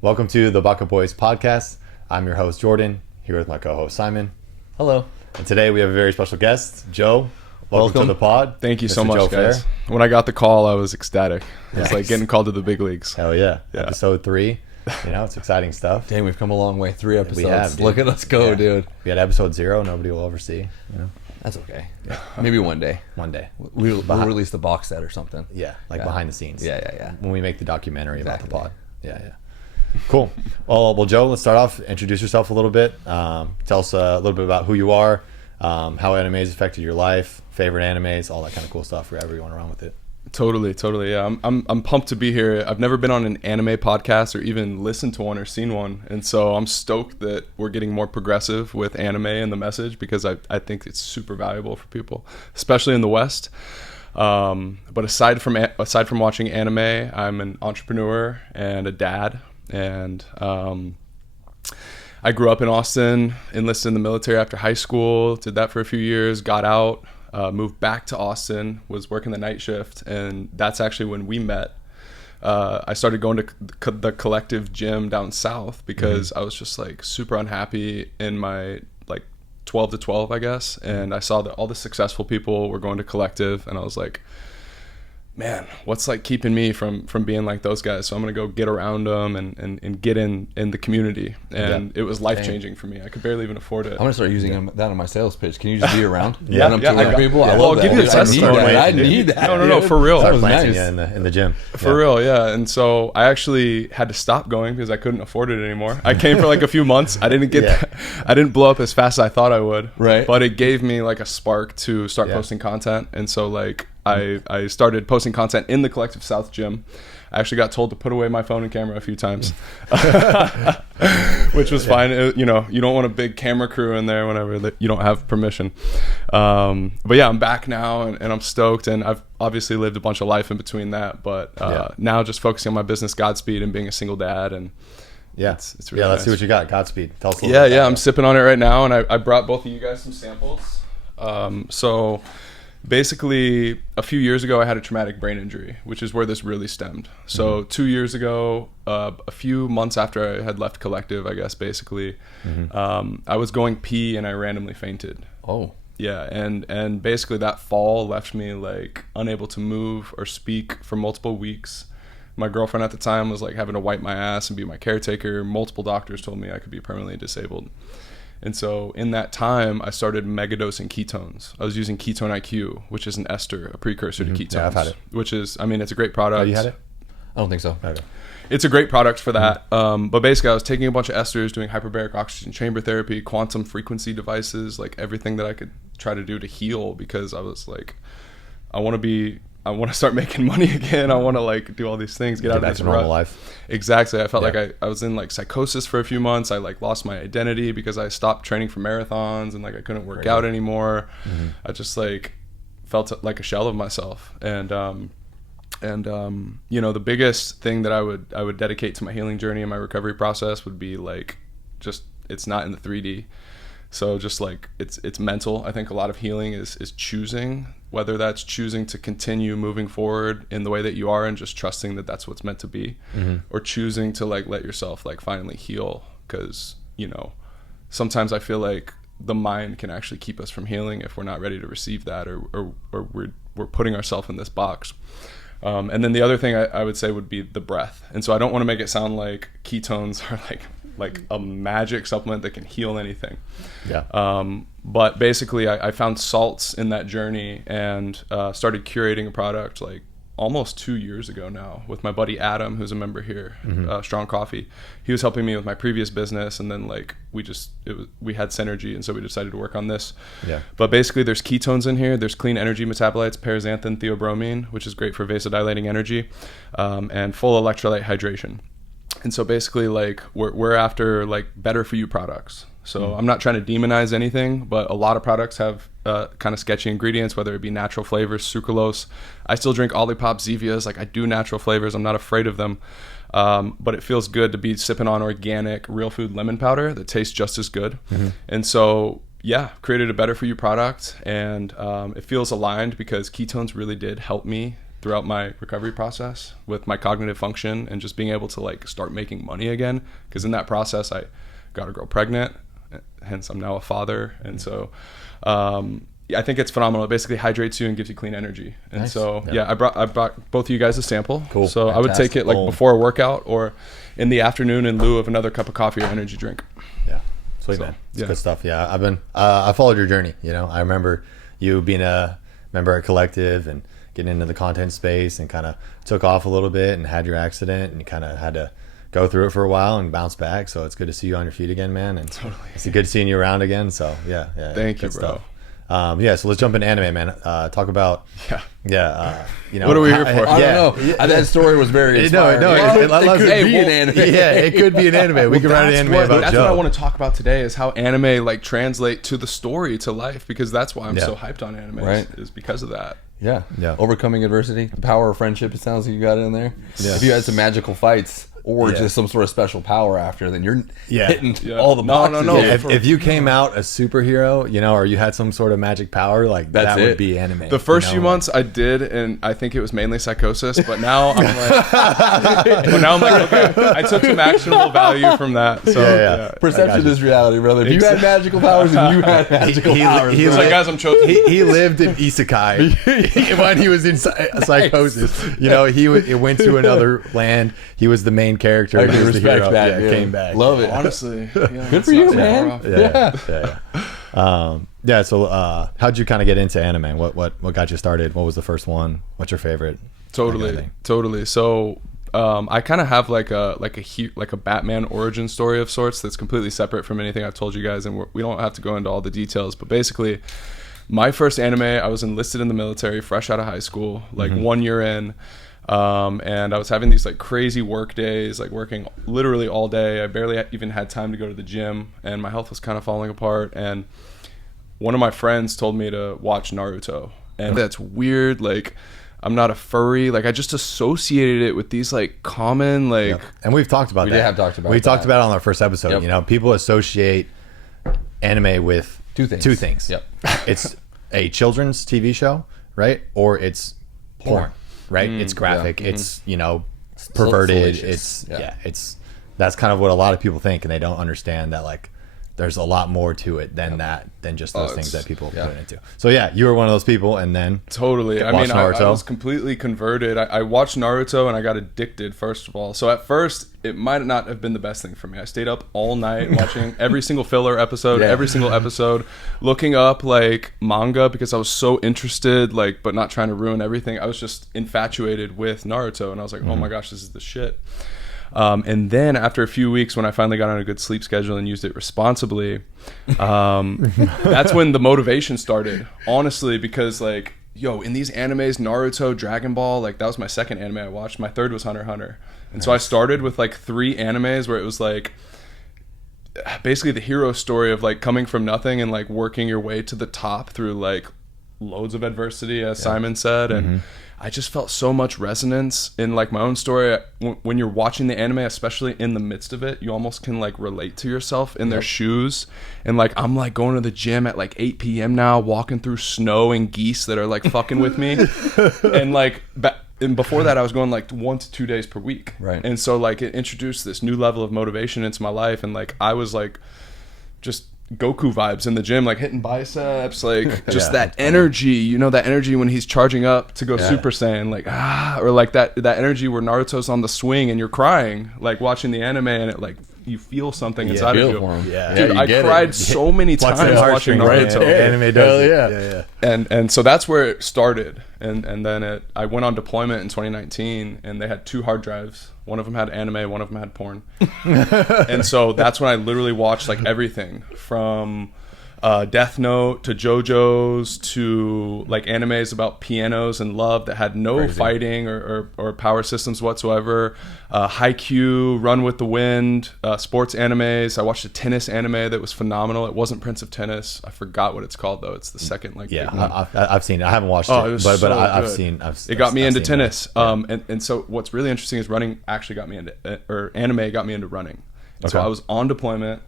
Welcome to the Baka Boys podcast. I'm your host, Jordan, here with my co-host, Simon. Hello. And today we have a very special guest, Joe. Welcome to the pod. Thank you Mr. so much, Joe guys. Phair. When I got the call, I was ecstatic. It's Nice. like getting called to the big leagues. Hell yeah. Yeah. Episode 3. It's exciting stuff. Dang, we've come a long way. 3 episodes. We have, dude. Look at us go, Yeah. dude. We had episode 0. Nobody will ever see. That's okay. Maybe one day. One day. We'll release the box set or something. Yeah, Yeah. behind the scenes. Yeah. When we make the documentary about the Exactly. pod. Yeah. Cool. Well, Joe, let's start off. Introduce yourself a little bit. Tell us a little bit about who you are, how anime has affected your life, favorite animes, all that kind of cool stuff, wherever you want to run with it. Totally. Yeah, I'm pumped to be here. I've never been on an anime podcast or even listened to one or seen one, and so I'm stoked that we're getting more progressive with anime and the message because I think it's super valuable for people, especially in the West. But aside from watching anime, I'm an entrepreneur and a dad, and I grew up in Austin, enlisted in the military after high school, did that for a few years, got out, moved back to Austin, was working the night shift, and that's actually when we met. I started going to the collective gym down south because I was just like super unhappy in my like 12 to 12, I guess, and I saw that all the successful people were going to collective, and I was like, man, what's like keeping me from being like those guys? So I'm gonna go get around them and get in the community, and it was life changing for me. I could barely even afford it. I'm gonna start using that on my sales pitch. Can you just be around? Yeah. Run up to I got- people. yeah. I Well, love I'll that. give you dude. the I need testimony. that. I Dude. need that. No, dude. for real. Start That was planting nice. you in the gym. For real, yeah. And so I actually had to stop going because I couldn't afford it anymore. I came for like a few months. I didn't get I didn't blow up as fast as I thought I would. Right. But it gave me like a spark to start Yeah. posting content. And so like I started posting content in the Collective South gym. I actually got told to put away my phone and camera a few times, which was fine. You don't want a big camera crew in there whenever you don't have permission. But yeah, I'm back now and I'm stoked. And I've obviously lived a bunch of life in between that. But now just focusing on my business, Godspeed, and being a single dad. And Yeah. it's really Let's see nice. what you got. Godspeed. Tell us a little Yeah, bit about I'm that. sipping on it right now, and I brought both of you guys some samples. So basically, a few years ago, I had a traumatic brain injury, which is where this really stemmed. So 2 years ago, a few months after I had left Collective, I guess, basically, I was going pee and I randomly fainted. Oh, Yeah, and basically that fall left me like unable to move or speak for multiple weeks. My girlfriend at the time was like having to wipe my ass and be my caretaker. Multiple doctors told me I could be permanently disabled. And so in that time, I started megadosing ketones. I was using Ketone IQ, which is an ester, a precursor to ketones. Yeah, I've had it. Which is, it's a great product. Oh, you had it? I don't think so. Okay. It's a great product for that. But basically, I was taking a bunch of esters, doing hyperbaric oxygen chamber therapy, quantum frequency devices, like everything that I could try to do to heal, because I was like, I want to start making money again. I want to like do all these things, get out of back this to normal rut. life. Exactly. I felt Yeah. like I was in like psychosis for a few months. I like lost my identity because I stopped training for marathons and like I couldn't work out anymore. I just like felt like a shell of myself. And the biggest thing that I would dedicate to my healing journey and my recovery process would be like, just, it's not in the 3D. So just like it's mental. I think a lot of healing is choosing, whether that's choosing to continue moving forward in the way that you are and just trusting that that's what's meant to be, or choosing to like let yourself like finally heal. Because sometimes I feel like the mind can actually keep us from healing if we're not ready to receive that, or we're putting ourselves in this box. And then the other thing I would say would be the breath. And so I don't want to make it sound like ketones are like a magic supplement that can heal anything. Yeah. But basically I found salts in that journey and started curating a product like almost 2 years ago now with my buddy Adam, who's a member here, Strong Coffee. He was helping me with my previous business, and then like we had synergy, and so we decided to work on this. Yeah. But basically there's ketones in here, there's clean energy metabolites, paraxanthin, theobromine, which is great for vasodilating energy, and full electrolyte hydration. And so basically like we're after like better for you products. So I'm not trying to demonize anything, but a lot of products have kind of sketchy ingredients, whether it be natural flavors, sucralose. I still drink Olipop, Zevias. Like I do natural flavors. I'm not afraid of them. But it feels good to be sipping on organic, real food lemon powder that tastes just as good. And so, yeah, created a better for you product. And it feels aligned because ketones really did help me throughout my recovery process with my cognitive function and just being able to like start making money again. Because in that process, I got a girl pregnant, hence I'm now a father. And so I think it's phenomenal. It basically hydrates you and gives you clean energy. And Nice. so Yeah. I brought both of you guys a sample. Cool. So I would take it like Boom. before a workout or in the afternoon in lieu of another cup of coffee or energy drink. Yeah, sweet, So, man. It's yeah. good stuff. Yeah, I've been I followed your journey. You know, I remember you being a member at Collective and getting into the content space, and kind of took off a little bit and had your accident, and you kind of had to go through it for a while and bounce back. So it's good to see you on your feet again, man. And it's good seeing you around again. So yeah. Thank you, good bro. stuff. So let's jump into anime, man. Talk about you know, What are we here for? I don't know. That story was very inspiring. it could be an anime. Yeah, it could be an anime. We could write an anime about that's Joe. what I want to talk about today is how anime like translate to the story, to life, because that's why I'm Yeah. so hyped on anime, Right. is because of that. Yeah. Yeah. Overcoming adversity, the power of friendship. It sounds like you got it in there. Yeah. If you had some magical fights or Yeah. just some sort of special power after, then you're Yeah. hitting Yeah. all the No, boxes. no. Yeah, for- if you came out a superhero, you know, or you had some sort of magic power, like That's that would it. be anime. The first you few know? months I did, and I think it was mainly psychosis. But now I'm like, okay, I took some actionable value from that. So Yeah. Perception is reality, brother. If you had magical powers and you had magical powers, he It's was like, guys, I'm chosen. he lived in isekai when he was in psychosis. You know, it went to another land. He was the main character. I He can was the respect hero. that. Yeah, Yeah. came back. Love it. Honestly, Good for you, man. Yeah. So, how'd you kind of get into anime? What got you started? What was the first one? What's your favorite? Totally. So I kind of have like a Batman origin story of sorts that's completely separate from anything I've told you guys, and we don't have to go into all the details. But basically, my first anime, I was enlisted in the military, fresh out of high school, like 1 year in. And I was having these like crazy work days, like working literally all day. I barely even had time to go to the gym, and my health was kind of falling apart. And one of my friends told me to watch Naruto, and that's weird. Like, I'm not a furry. Like, I just associated it with these like common like. Yep. And we've talked about We that. have talked about We talked that. about it on our first episode. Yep. You know, people associate anime with Two things. Two things. Yep. It's a children's TV show, right? Or it's porn, right? It's graphic. It's, you know, perverted. Salacious. It's that's kind of what a lot of people think, and they don't understand that like there's a lot more to it than just those things that people put it into. So yeah, you were one of those people, and then Totally. I watched mean, I Naruto. was completely converted. I watched Naruto and I got addicted, first of all. So at first, it might not have been the best thing for me. I stayed up all night watching every single filler episode, every single episode, looking up like manga because I was so interested, like, but not trying to ruin everything. I was just infatuated with Naruto, and I was like, oh my gosh, this is the shit. And then after a few weeks, when I finally got on a good sleep schedule and used it responsibly, that's when the motivation started, honestly, because like, yo, in these animes, Naruto, Dragon Ball, like that was my second anime I watched. My third was Hunter x Hunter. And so I started with like 3 animes where it was like basically the hero story of like coming from nothing and like working your way to the top through like loads of adversity, as Simon said. And I just felt so much resonance in like my own story. When you're watching the anime, especially in the midst of it, you almost can like relate to yourself in their shoes. And like, I'm like going to the gym at like 8 p.m. now, walking through snow and geese that are like fucking with me. And like, and before that, I was going like 1 to 2 days per week. Right. And so like it introduced this new level of motivation into my life. And like, I was like just Goku vibes in the gym, like hitting biceps, like just that energy, you know, that energy when he's charging up to go Super Saiyan, like or like that energy where Naruto's on the swing and you're crying, like watching the anime, and it like you feel something inside of you. Yeah. Dude, you I get cried it. so many Plucks times at watching heartstrings, Naruto. man. Anime does it. Hell yeah. And so that's where it started, and then I went on deployment in 2019, and they had 2 hard drives. One of them had anime, one of them had porn. And so that's when I literally watched like everything from Death Note to JoJo's to like animes about pianos and love that had no fighting or power systems whatsoever. Haikyuu, Run with the Wind, sports animes. I watched a tennis anime that was phenomenal. It wasn't Prince of Tennis. I forgot what it's called though. It's the second like big one. I've seen it. I haven't watched Oh, it, it was but so I've good. seen. It got me I've into seen tennis. it. Yeah. And so what's really interesting is running actually got me into, or anime got me into running. And so Okay. I was on deployment.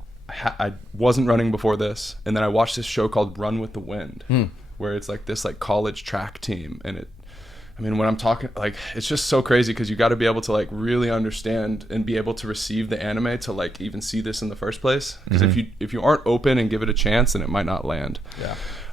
I wasn't running before this, and then I watched this show called Run with the Wind, where it's like this like college track team, and I mean, when I'm talking, like, it's just so crazy because you got to be able to like really understand and be able to receive the anime to like even see this in the first place. Because if you aren't open and give it a chance, then it might not land.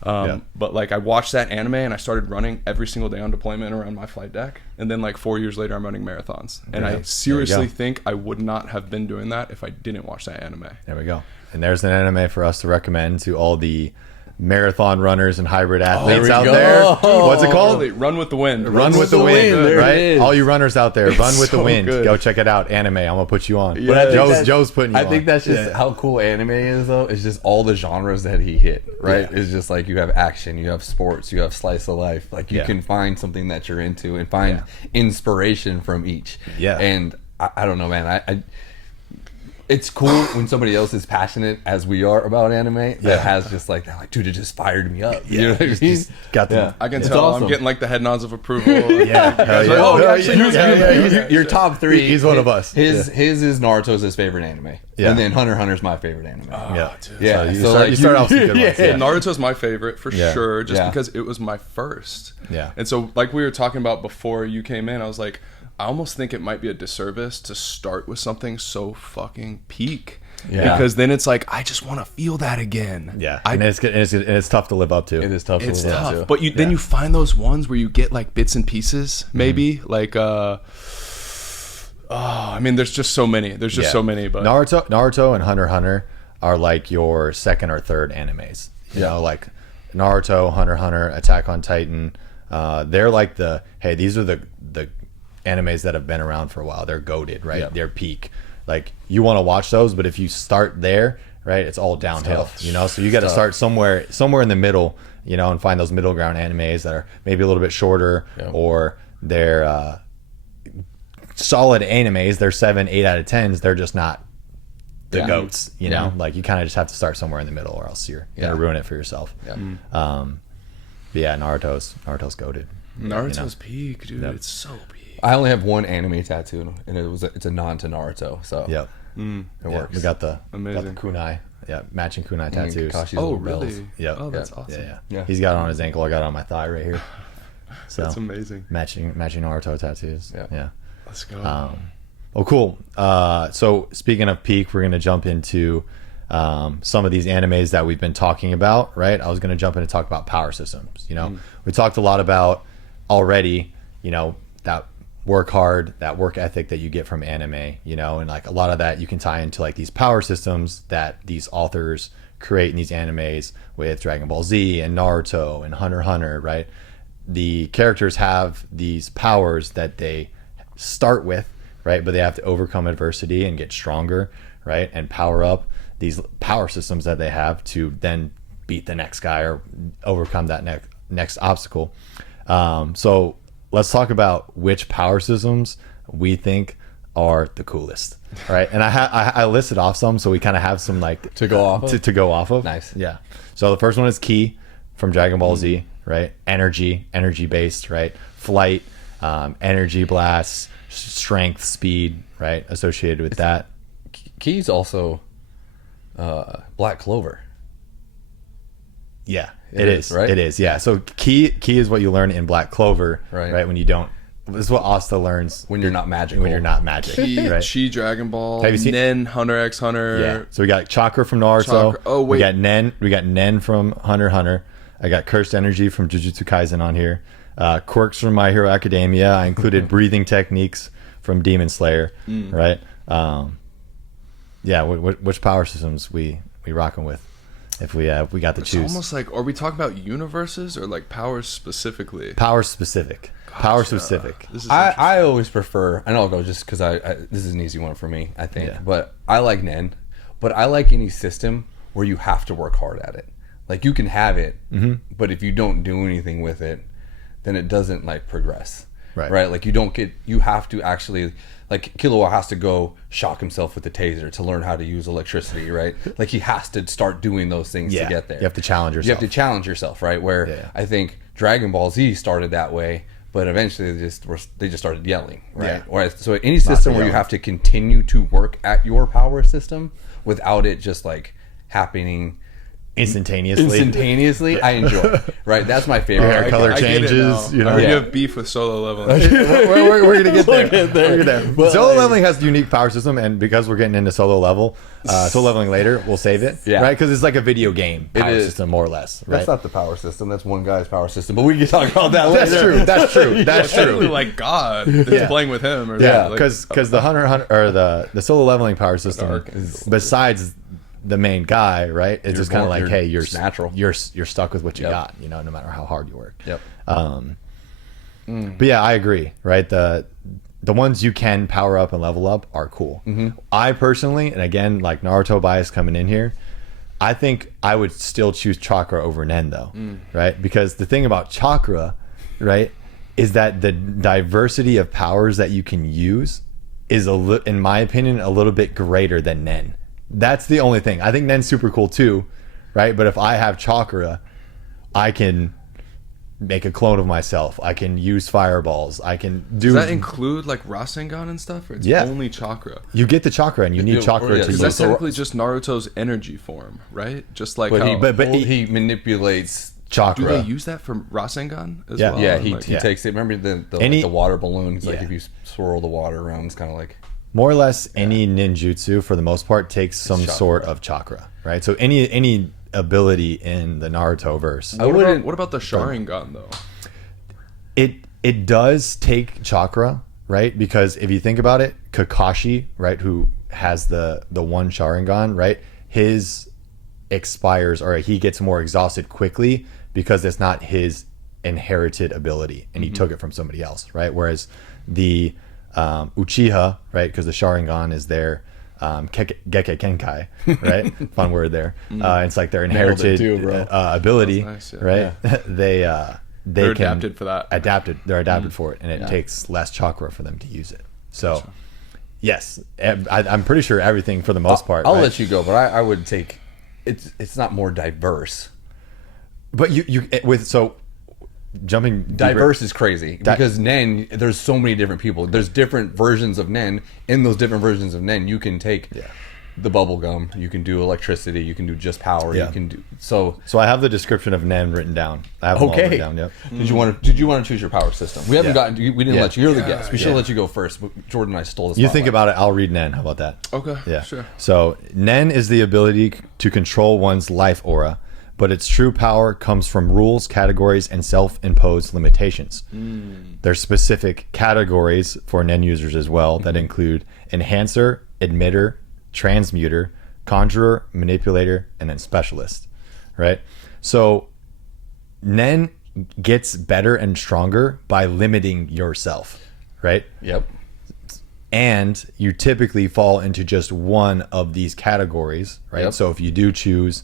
But like I watched that anime and I started running every single day on deployment around my flight deck. And then like 4 years later, I'm running marathons. And I seriously think I would not have been doing that if I didn't watch that anime. There we go. And there's an anime for us to recommend to all the marathon runners and hybrid athletes out there. What's it called? Really, Run with the Wind. Run with the Wind, right? All you runners out there, Run with the so Wind. good. Go check it out. Anime. I'm gonna put you on. Yeah, Joe's putting you on. I think that's just how cool anime is, though. It's just all the genres that he hit, right? Yeah. It's just like you have action, you have sports, you have slice of life. Like you can find something that you're into and find inspiration from each. Yeah. And I don't know, man. I it's cool when somebody else is passionate as we are about anime that has just like that, like, dude, it just fired me up. You know what I mean? Just got the, I can It's tell awesome. I'm getting like the head nods of approval. Your top three. He's one of us. His is Naruto's his favorite anime. Yeah. And then Hunter x Hunter's my favorite anime. Dude. Yeah. So you start off some good ones. Yeah, Naruto's my favorite for sure, just Yeah. because it was my first. Yeah. And so, like we were talking about before you came in, I was like, I almost think it might be a disservice to start with something so fucking peak. Yeah. Because then it's like, I just want to feel that again. Yeah. And it's tough to live up to. It is tough. It's to live up tough. to. But then you find those ones where you get like bits and pieces, maybe. Like, I mean, there's just so many. There's just so many. But Naruto and Hunter x Hunter are like your second or third animes. You know, like Naruto, Hunter x Hunter, Attack on Titan. They're like these are the animes that have been around for a while. They're goated, right? Yeah. They're peak. Like you want to watch those, but if you start there, right, it's all downhill. You know, so you got to start somewhere in the middle, you know, and find those middle ground animes that are maybe a little bit shorter or they're solid animes. They're 7, 8 out of 10s. They're just not the goats, you know. Like you kind of just have to start somewhere in the middle, or else you're gonna ruin it for yourself. But Naruto's goated. Naruto's peak, dude. It's so peak. I only have one anime tattoo, and it's a nod to Naruto. So Yep. it works. We got the Amazing. kunai. Yeah, matching kunai tattoos. Kakashi's Oh, little really? bells. Yep. Oh, that's awesome. Yeah. He's got it on his ankle. I got it on my thigh right here. So That's amazing. matching Naruto tattoos. Yeah. Let's go. Oh, cool. So speaking of peak, we're gonna jump into some of these animes that we've been talking about. Right. I was gonna jump in and talk about power systems. You know, we talked a lot about already. You know, that work hard, that work ethic that you get from anime, you know, and like a lot of that you can tie into like these power systems that these authors create in these animes with Dragon Ball Z and Naruto and Hunter x Hunter, right? The characters have these powers that they start with, right? But they have to overcome adversity and get stronger, right? And power up these power systems that they have to then beat the next guy or overcome that next obstacle. So let's talk about which power systems we think are the coolest, right? And I listed off some, so we kind of have some like To go off of? to go off of. Nice. Yeah. So the first one is Ki from Dragon Ball Z, right? Energy based, right? Flight, energy blasts, strength, speed, right? Associated with that. Ki's also Black Clover. Yeah, it is. right? It is. Yeah. So Ki is what you learn in Black Clover, Right. When you don't. This is what Asta learns When you're not magical. when you're not magic, right? Chi Dragon Ball, Have you seen- Nen Hunter x Hunter. Yeah. So we got Chakra from Naruto. Chakra. Oh, wait. We got Nen. We got Nen from Hunter x Hunter. I got Cursed Energy from Jujutsu Kaisen on here. Quirks from My Hero Academia. I included breathing techniques from Demon Slayer. Right. Yeah. Which power systems we rocking with? If we got to It's choose. almost like, are we talking about universes or like powers specifically? Power specific. Power specific. This is I always prefer, and I'll go just because I this is an easy one for me, I think. Yeah. But I like Nen, but I like any system where you have to work hard at it. Like you can have it, but if you don't do anything with it, then it doesn't like progress. Right. Like you have to actually, like Killua has to go shock himself with the taser to learn how to use electricity, right? Like he has to start doing those things to get there. You have to challenge yourself. You have to challenge yourself, right? Where I think Dragon Ball Z started that way, but eventually they just started yelling, right? Yeah. Whereas, so any system where you have to continue to work at your power system without it just like happening instantaneously. I enjoy. Right, that's my favorite. Hair color I get it changes. now. You know, I already Yeah. have beef with solo leveling. we're gonna get there. We'll get there. We're gonna get there. But, Solo like- leveling has a unique power system, and because we're getting into solo leveling later, we'll save it. Yeah. Right, because it's like a video game power is. system, more or less. Right. That's not the power system. That's one guy's power system. But we can talk about that later. That's true. That's true. That's Technically, true. like God is playing with him. Or Yeah, like, because the hunter or the solo leveling power system, Dark is- besides the main guy, right? It's just kind of born- like, you're- hey, you're it's natural. You're stuck with what you Yep. got, no matter how hard you work. Yep. But yeah, I agree. Right, the ones you can power up and level up are cool. I personally, and again, like Naruto bias coming in here, I think I would still choose chakra over Nen though, right? Because the thing about chakra, right, is that the diversity of powers that you can use is in my opinion a little bit greater than Nen. That's the only thing. I think Nen's super cool too, right? But if I have chakra, I can make a clone of myself. I can use fireballs. I can do. Does that include like Rasengan and stuff, or it's Yeah. only chakra? You get the chakra, and you need Yeah, chakra or yeah, to Because use. that's So- technically just Naruto's energy form, right? Just like But how he, but he manipulates. chakra. do they use that for Rasengan as Yeah. well? Yeah, And, he like, takes it. Remember the Any- the water balloon? He's like, Yeah. if you swirl the water around, it's kind of like. More or less, any ninjutsu for the most part takes some chakra. sort of chakra, right? So any ability in the Naruto verse, What about the Sharingan though? it does take chakra, right? Because if you think about it, Kakashi, right, who has the one Sharingan, right, his expires or he gets more exhausted quickly because it's not his inherited ability and he took it from somebody else, right? Whereas the Uchiha, right, because the Sharingan is their Geke Kenkai, right? Fun word there. It's like their Nailed it inherited too, bro. ability, That's nice, right? They They're can adapted for that. They're adapted for it, and it takes less chakra for them to use it. So, yes, I'm pretty sure everything for the most part. I'll right? let you go, but I would take. It's not more diverse. But you with so jumping deeper- Diverse is crazy because Nen. There's so many different people. There's different versions of Nen. In those different versions of Nen, you can take the bubble gum. You can do electricity. You can do just power. Yeah. You can do so. So I have the description of Nen written down. I have them all Okay. written down. Yep. Did you want to choose your power system? We haven't Yeah. gotten. We didn't Yeah. let you. You're the guest. We should Yeah. let you go first. But Jordan and I stole this. You think about it. I'll read Nen. How about that? Okay, Yeah. sure. So Nen is the ability to control one's life aura, but its true power comes from rules, categories, and self-imposed limitations. There's specific categories for Nen users as well that include enhancer, emitter, transmuter, conjurer, manipulator, and then specialist. Right? So Nen gets better and stronger by limiting yourself. Right? Yep. And you typically fall into just one of these categories, right? Yep. So if you do choose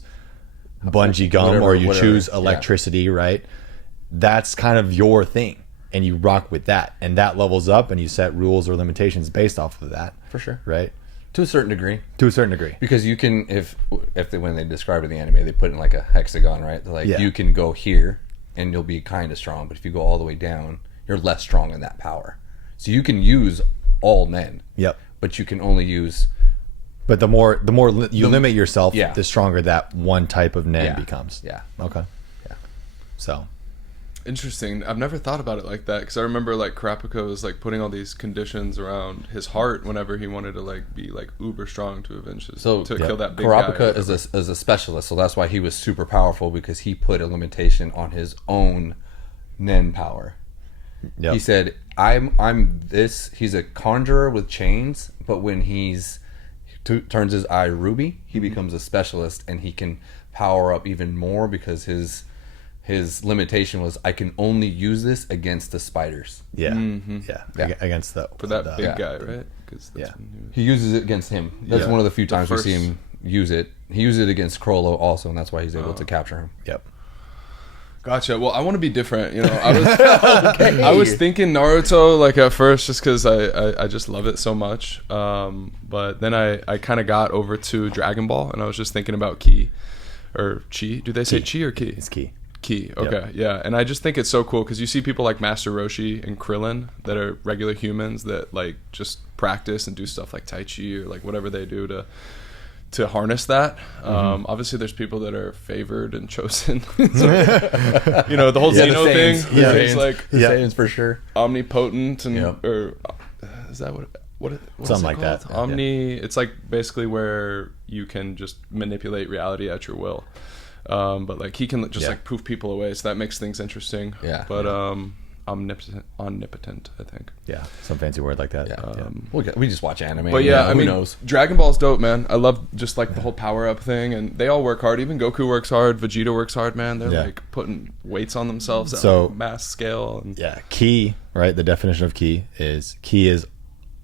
bungee gum Whatever- or you whatever, choose yeah. electricity, right? That's kind of your thing, and you rock with that, and that levels up, and you set rules or limitations based off of that, For sure. right? To a certain degree. To a certain degree. Because you can, if when they describe it in the anime, they put it in like a hexagon, right? They're like, Yeah. you can go here and you'll be kind of strong, but if you go all the way down, you're less strong in that power. So you can use all Nen, Yep. but you can only use. But the more you limit yourself, Yeah. the stronger that one type of Nen Yeah. becomes. Yeah. Okay. Yeah. So Interesting. I've never thought about it like that because I remember like Kurapika was like putting all these conditions around his heart whenever he wanted to like be like uber strong to avenge his So to kill that big guy. Kurapika is a specialist, so that's why he was super powerful because he put a limitation on his own Nen power. yep. He said, "I'm this." He's a conjurer with chains, but when turns his eye ruby, he becomes a specialist, and he can power up even more because his limitation was, I can only use this against the spiders. yeah. Yeah. Against the for that the- big yeah. guy, right? Because Yeah. He uses it against him. That's Yeah. one of the few times first- we see him use it. He used it against Crollo also, and that's why he's able to capture him. Yep. Gotcha. Well, I want to be different. You know, I was thinking Naruto like at first just because I just love it so much. But then I kind of got over to Dragon Ball and I was just thinking about Ki or Chi. Do they say Chi or Ki? It's key. Ki. Okay. Yeah. And I just think it's so cool because you see people like Master Roshi and Krillin that are regular humans that like just practice and do stuff like Tai Chi or like whatever they do to to harness that. Obviously, there's people that are favored and chosen. So, you know, the whole Zeno thing. Yeah, It's like the sayings for sure. omnipotent and or is that what Something is it like called? that. Omni. It's like basically where you can just manipulate reality at your will. But like he can just like poof people away, so that makes things interesting. Yeah. But omnipotent, I think. Yeah, some fancy word like that. Yeah. We just watch anime. But yeah, I who mean, knows? Dragon Ball's dope, man. I love just like the whole power up thing, and they all work hard. Even Goku works hard. Vegeta works hard, man. They're like putting weights on themselves at a mass scale. And yeah, ki, right? The definition of ki is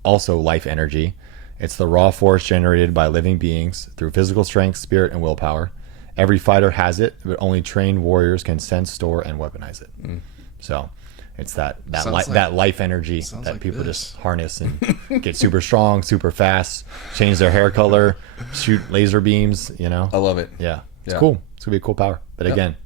also life energy. It's the raw force generated by living beings through physical strength, spirit, and willpower. Every fighter has it, but only trained warriors can sense, store, and weaponize it. So it's that life energy that like people just harness and get super strong, super fast, change their hair color, shoot laser beams, you know? I love it. Yeah. It's cool. It's going to be a cool power. But again,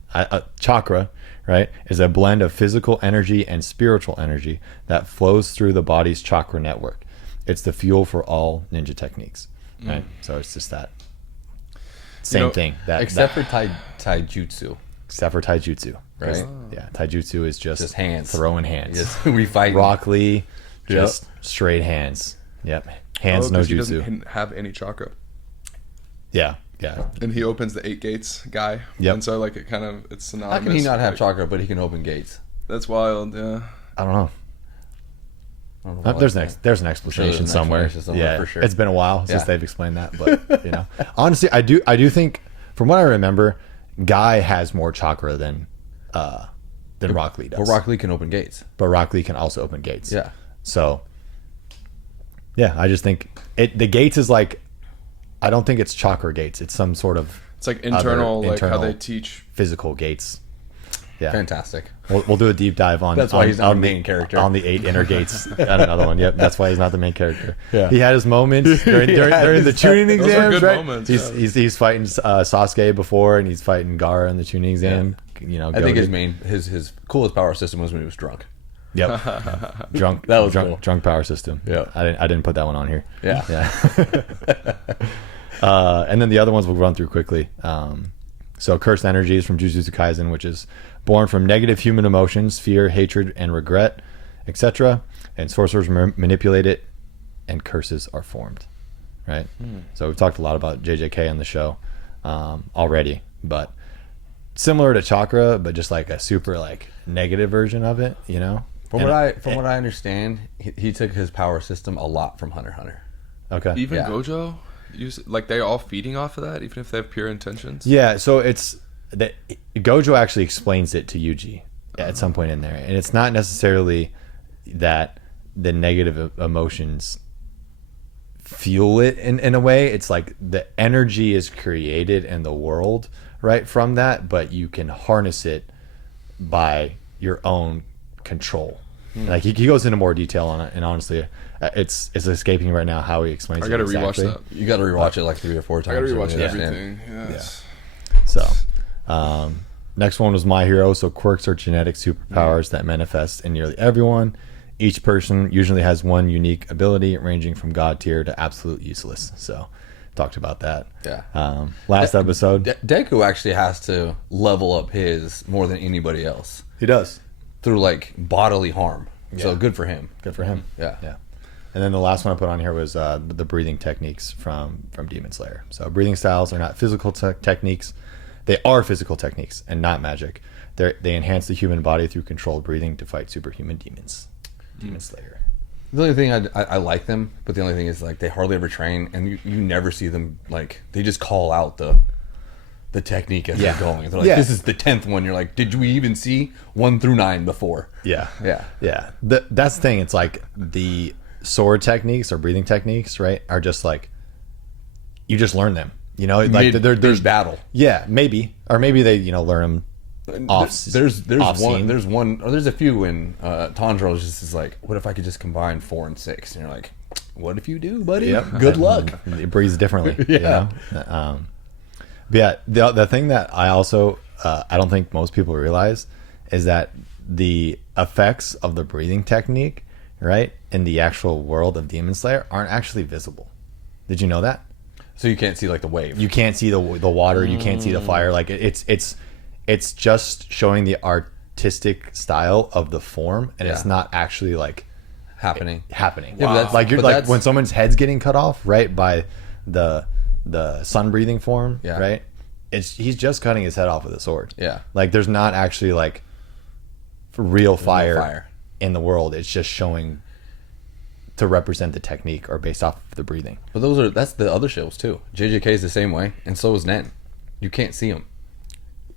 chakra, right, is a blend of physical energy and spiritual energy that flows through the body's chakra network. It's the fuel for all ninja techniques, right? So it's just that same thing. Except for taijutsu. Except for taijutsu. Right? Yeah, taijutsu is just hands. throwing hands. Just we fight. Rock Lee, just straight hands. Yep. Hands no he jutsu. doesn't have any chakra. Yeah. And he opens the 8 gates guy. Yep. And so like it's synonymous. How can he not have like, chakra, but he can open gates? That's wild, yeah. I don't know. There's an explanation somewhere. Yeah, for sure. It's been a while since they've explained that, but you know, honestly, I do think, from what I remember, Guy has more chakra than Rock Lee does. But Rock Lee can open gates. But Rock Lee can also open gates. Yeah. So, yeah, I just think the gates is like, I don't think it's chakra gates. It's some sort of it's like internal how they teach physical gates. Yeah. Fantastic. We'll do a deep dive on. That's why he's not the main character. On the 8 inner gates. And another one. Yep. That's why he's not the main character. Yeah. He had his moments during the tuning Those exams. are good right? moments. He's fighting Sasuke before, and he's fighting Gaara in the tuning exam. Yeah. You know, I think his coolest power system was when he was drunk. Yep. Drunk. That was drunk. Drunk power system. Yeah. I didn't put that one on here. Yeah. And then the other ones we'll run through quickly. So cursed energies from Jujutsu Kaisen, which is born from negative human emotions, fear, hatred, and regret, etc. And sorcerers manipulate it, and curses are formed. Right? So we've talked a lot about JJK on the show already, but similar to chakra, but just like a super like negative version of it, you know? From what I understand, he took his power system a lot from Hunter x Hunter. Okay. Even Gojo? Like they're all feeding off of that, even if they have pure intentions? Yeah, so it's that Gojo actually explains it to Yuji at some point in there. And it's not necessarily that the negative emotions fuel it in a way. It's like the energy is created in the world, right, from that, but you can harness it by your own control. Like he goes into more detail on it, and honestly, it's escaping right now how he explains it. I gotta exactly. rewatch that. You got to rewatch it like 3 or 4 times. I gotta rewatch to really everything. Yes. So, next one was My Hero. So quirks are genetic superpowers that manifest in nearly everyone. Each person usually has one unique ability, ranging from god tier to absolute useless. So, talked about that. Yeah. Last episode, Deku actually has to level up his more than anybody else he does. through like bodily harm. So Yeah. good for him. Good for him. Yeah. Yeah. And then the last one I put on here was the breathing techniques from Demon Slayer. So breathing styles are not physical techniques. They are physical techniques and not magic. They enhance the human body through controlled breathing to fight superhuman demons. Demon Slayer. The only thing I like them, but the only thing is like they hardly ever train, and you never see them like they just call out the technique as they're going. They're like, this is the 10th one. You're like, did we even see 1 through 9 before? Yeah. Yeah. Yeah. That's the thing. It's like the sword techniques or breathing techniques, right, are just like you just learn them. You know, like there's battle. Yeah, maybe, or maybe they learn them off. There's off scene. there's a few when Tanjiro is like, what if I could just combine 4 and 6? And you're like, what if you do, buddy? Yep. Good luck. It breathes differently. Yeah. You know? But yeah, the thing that I also I don't think most people realize is that the effects of the breathing technique, right, in the actual world of Demon Slayer aren't actually visible. Did you know that? So you can't see like the wave. You can't see the water. You can't see the fire. Like it's just showing the artistic style of the form, and it's not actually like happening. Wow. Like you're like when someone's head's getting cut off, right, by the sun breathing form, right? He's just cutting his head off with a sword. Yeah. Like there's not actually like real fire in the world. It's just showing to represent the technique or based off of the breathing. But that's the other shows too. JJK is the same way, and so is Nen. You can't see them.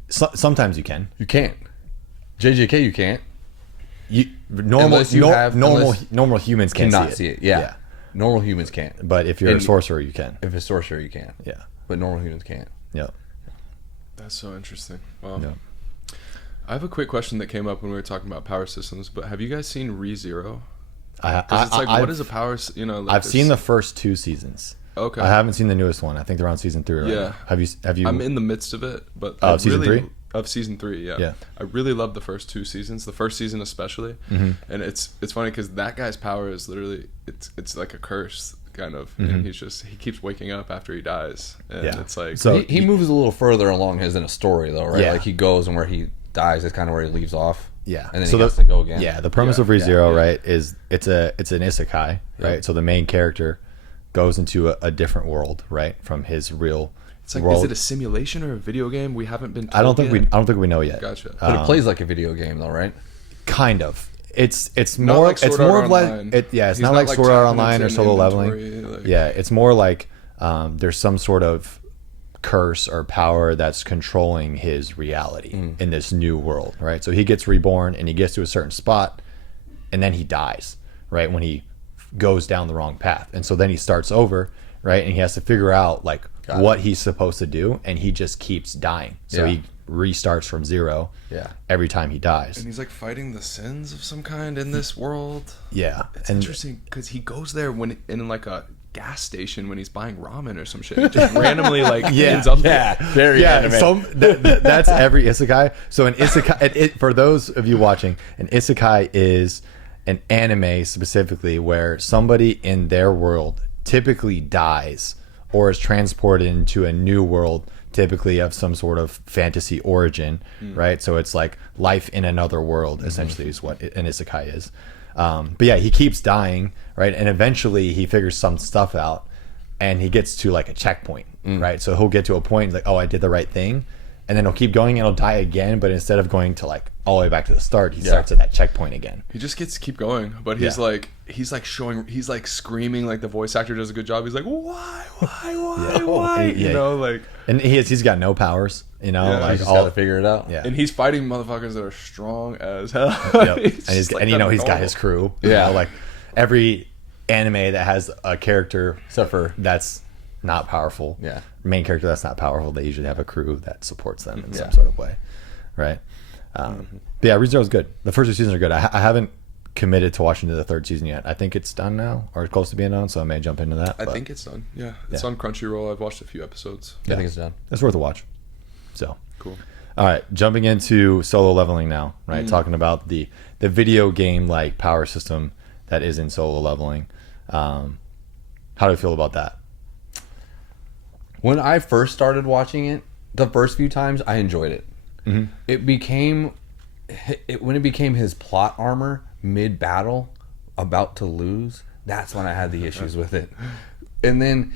Sometimes you can. You can't. JJK you can't. Normal humans cannot see it. Yeah. Normal humans can't. But if you're a sorcerer, you can. If a sorcerer, you can. Yeah. But normal humans can't. Yeah. That's so interesting. Wow. Yeah. I have a quick question that came up when we were talking about power systems, but have you guys seen ReZero? It's like, what is a power? Like I've seen the first 2 seasons. Okay. I haven't seen the newest one. I think they're on season 3 right now. Have you? I'm in the midst of it, but season 3. Of season 3, yeah. I really love the first 2 seasons. The first season especially, and it's funny because that guy's power is literally it's like a curse kind of, and he keeps waking up after he dies, and it's like so he moves a little further along in a story though, right? Like he goes and where he dies is kind of where he leaves off. Yeah, and then he has to go again. Yeah, the premise of ReZero, right, is it's an isekai, right? So the main character goes into a different world, right, from his real. It's like, world. Is it a simulation or a video game? We haven't been told I don't think yet. we know yet. Gotcha. But it plays like a video game though, right? Kind of. It's Not more like Sword it's Art more of Online. like it's He's not like Sword Art tapping Online or into Solo inventory, Leveling. like- Yeah, it's more like there's some sort of curse or power that's controlling his reality in this new world, right? So he gets reborn and he gets to a certain spot and then he dies, right? When he goes down the wrong path. And so then he starts over, right? And he has to figure out like what he's supposed to do, and he just keeps dying. So he restarts from 0 every time he dies. And he's like fighting the sins of some kind in this world. Yeah. It's interesting because he goes there when in like a gas station when he's buying ramen or some shit. He just randomly like ends up there. Very anime. That's every isekai. So an isekai, for those of you watching, an isekai is an anime specifically where somebody in their world typically dies or is transported into a new world, typically of some sort of fantasy origin, right? So it's like life in another world, essentially, is what an isekai is. But yeah, he keeps dying, right? And eventually he figures some stuff out and he gets to like a checkpoint, right? So he'll get to a point, like, oh, I did the right thing. And then he'll keep going and he'll die again. But instead of going to like all the way back to the start, he starts at that checkpoint again. He just gets to keep going. But he's like screaming, like the voice actor does a good job. He's like, why? You know, like. And he's got no powers, you know, Like like just all gotta figure it out. Yeah. And he's fighting motherfuckers that are strong as hell. He's got his crew. You know, like every anime that has a character, except for that's not powerful. Yeah. Main character that's not powerful. They usually have a crew that supports them in some sort of way, right? But yeah, ReZero is good. The first 2 seasons are good. I haven't committed to watching the 3rd season yet. I think it's done now, or close to being done, so I may jump into that. I think it's done. Yeah, it's on Crunchyroll. I've watched a few episodes. I think it's done. It's worth a watch. So Cool. All right, jumping into Solo Leveling now, right? Talking about the video game like power system that is in Solo Leveling. How do you feel about that? When I first started watching it, the first few times I enjoyed it. It became when it became his plot armor mid battle, about to lose. That's when I had the issues with it, and then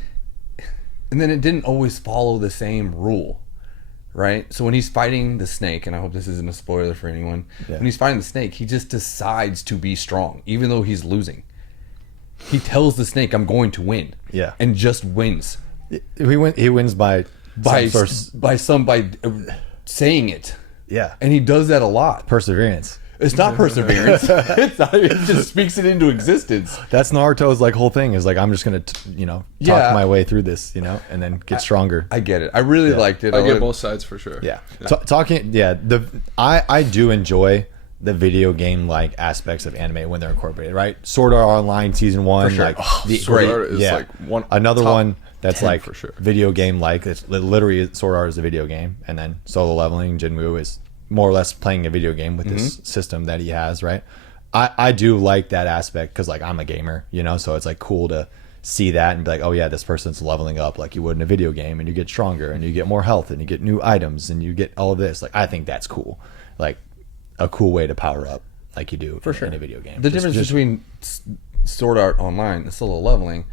it didn't always follow the same rule, right? So when he's fighting the snake, and I hope this isn't a spoiler for anyone, when he's fighting the snake, he just decides to be strong, even though he's losing. He tells the snake, "I'm going to win," and just wins. He wins by saying it. Yeah. And he does that a lot. Perseverance. It's not perseverance. It just speaks it into existence. That's Naruto's like whole thing is like, I'm just going to, talk my way through this, and then get stronger. I get it. I really liked it. I get both sides for sure. Yeah. I do enjoy the video game like aspects of anime when they're incorporated, right? Sword Art Online season 1, sure. like Sword Art is like another one that's like for sure. Video game like. It's literally Sword Art is a video game, and then Solo Leveling Jinwoo is more or less playing a video game with this system that he has, right? I do like that aspect because like I'm a gamer, so it's like cool to see that and be like, oh yeah, this person's leveling up like you would in a video game, and you get stronger and you get more health and you get new items and you get all of this. Like, I think that's cool. Like a cool way to power up like you do For sure. in a video game. The difference between Sword Art Online and solo leveling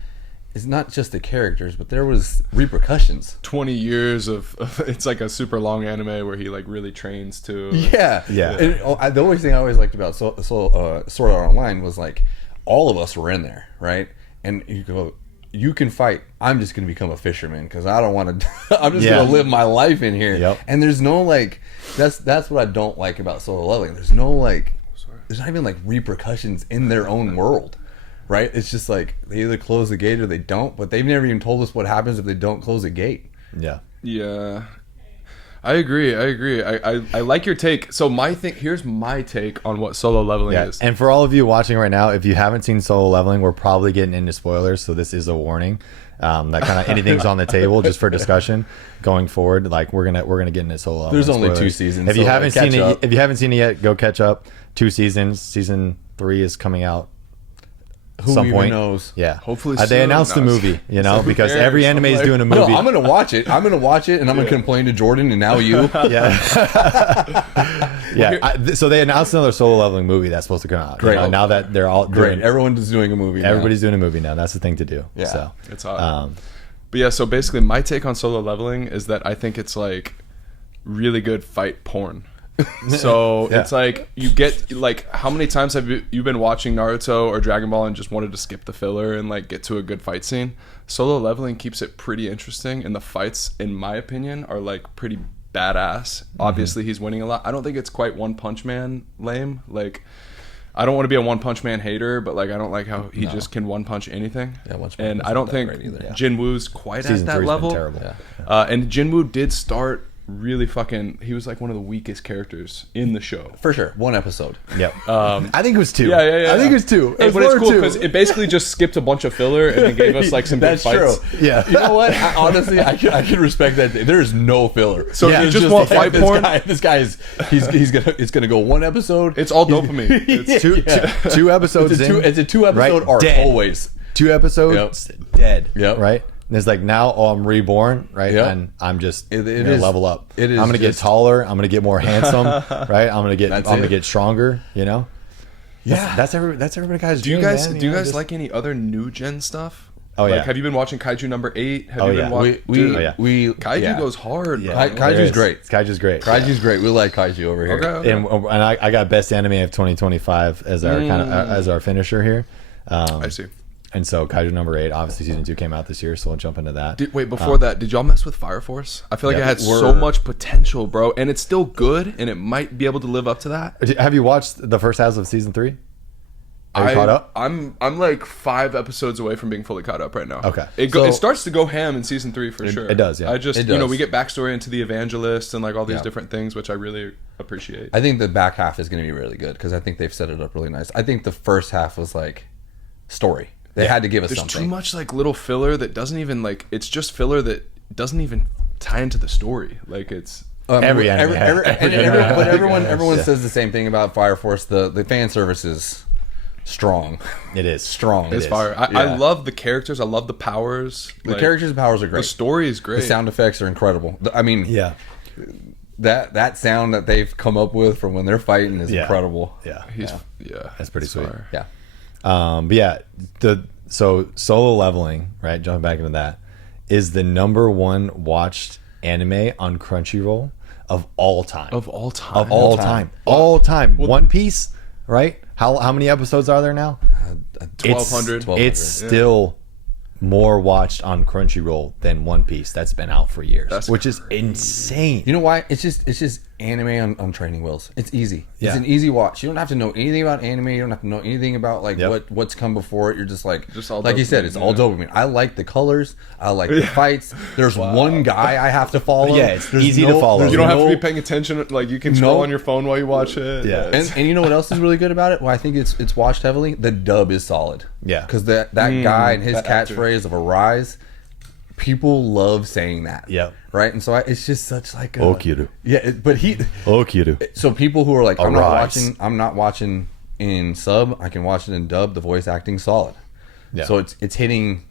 is not just the characters, but there was repercussions. 20 years of it's like a super long anime where he like really trains to. Yeah. And the only thing I always liked about Sword Art Online was like all of us were in there, right? And you go, you can fight. I'm just going to become a fisherman because I don't want to. I'm just going to live my life in here. Yep. And there's no like. That's what I don't like about solo leveling. There's no like. There's not even like repercussions in their own world. Right? It's just like they either close the gate or they don't, but they've never even told us what happens if they don't close the gate. Yeah. Yeah. I agree. I like your take. So here's my take on what solo leveling is. And for all of you watching right now, if you haven't seen Solo Leveling, we're probably getting into spoilers, so this is a warning. That kind of anything's on the table just for discussion going forward. Like we're gonna get into Solo Leveling. There's only spoilers. 2 seasons. If you so haven't seen it, up. if you haven't seen it yet, go catch up. 2 seasons. Season 3 is coming out. Who some even point. knows? Yeah, Hopefully they soon. announced the No, movie, you know, so who because cares? every anime is I'm like- doing a No, movie. I'm gonna watch it. And I'm gonna complain to Jordan and now you. Yeah. So they announced another Solo Leveling movie that's supposed to come out. Great. You know, now that they're all Great. doing, Everyone's doing a movie. everybody's doing a movie now. That's the thing to do. Yeah. So It's hot. But yeah, so basically my take on solo leveling is that I think it's like really good fight porn. So Yeah. it's like you get like how many times have you been watching Naruto or Dragon Ball and just wanted to skip the filler and like get to a good fight scene? Solo leveling keeps it pretty interesting, and the fights, in my opinion, are like pretty badass. Obviously, he's winning a lot. I don't think it's quite One Punch Man lame. Like, I don't want to be a One Punch Man hater, but like I don't like how he just can one punch anything. Yeah, One Punch and Man I don't isn't think that great either. Jin Woo's quite Season at that 3's been level. terrible. Yeah. And Jin Woo did start really fucking. He was like one of the weakest characters in the show. For sure. 1 episode. Yep. I think it was 2. Yeah. I think it was 2. But it's cool because it basically just skipped a bunch of filler and then gave us like some good That's fights. true. Yeah. You know what? Honestly, I can respect that. There is no filler. So Yeah, you it's just just want like fight porn? This guy is it's gonna go 1 episode. It's all dopamine. It's, Two episodes in. It's a 2 episode right? arc Dead. always. 2 episodes dead. Yep. Right. And it's like now, I'm reborn, right? Yep. And I'm just It gonna is- level up. it is I'm gonna get just- taller. I'm gonna get more handsome, right? I'm That's gonna it. get stronger. You know. Yeah. That's everybody guy's. do you dream, guys man, do you know, guys just- like any other new gen stuff? Oh, yeah. Like, have you been watching Kaiju number 8? Have Oh, you been yeah. watching? Kaiju goes hard. Yeah, bro. Kaiju's there is. great. Kaiju's great. Kaiju's great. We like Kaiju over here. Okay. And I got best anime of 2025 as our kind of as our finisher here. I see. And so Kaiju number 8, obviously season 2 came out this year, so we'll jump into that. Wait, before that, did y'all mess with Fire Force? I feel like Yeah, it had we're- so much potential, bro, and it's still good, and it might be able to live up to that. Have you watched the first half of season 3? Are you caught up? I'm like 5 episodes away from being fully caught up right now. Okay. It So- starts to go ham in season 3 for sure. it does, yeah. I just It you know does. we get backstory into the evangelist and like all these Yeah. different things, which I really appreciate. I think the back half is going to be really good because I think they've set it up really nice. I think the first half was like story. They had to give us There's something. too much like little filler that doesn't even like. It's just filler that doesn't even tie into the story. Like it's. Every anime has- but everyone Yeah. says the same thing about Fire Force. The fan service is strong. It is Strong. It's It is. fire. I Yeah. love the characters. I love the powers. The characters' powers are The great. story is great. The sound effects are incredible. I mean, Yeah. that sound that they've come up with from when they're fighting is Yeah. incredible. Yeah. Yeah, That's pretty it's sweet. fire. Yeah. But yeah, so Solo Leveling, right? Jumping back into that, is the #1 watched anime on Crunchyroll of all time. Of all time. Of all time. All time. One Piece, right? How many episodes are there now? 1200. It's still more watched on Crunchyroll than One Piece. That's been out for years, That's which is insane. You know why? It's just anime on training wheels. It's easy. Yeah. It's an easy watch. You don't have to know anything about anime. You don't have to know anything about like Yep. what's come before it. You're just like all like you said, dopamine, it's all yeah. dopamine. I like the colors. I like the fights. There's one guy I have to follow. Yeah, it's There's easy to follow. there's You don't have no- to be paying attention. Like you can scroll on your phone while you watch it. Yeah. it's- And you know what else is really good about it? Well, I think it's watched heavily. The dub is solid. Yeah. Because that guy and his that actor. catchphrase of "arise," people love saying that. Yep. Right, and so it's just such like a Okiru. yeah. But he Okiru. so people who are like Arise. I'm not watching in sub. I can watch it in dub. The voice acting solid. Yeah. So it's hitting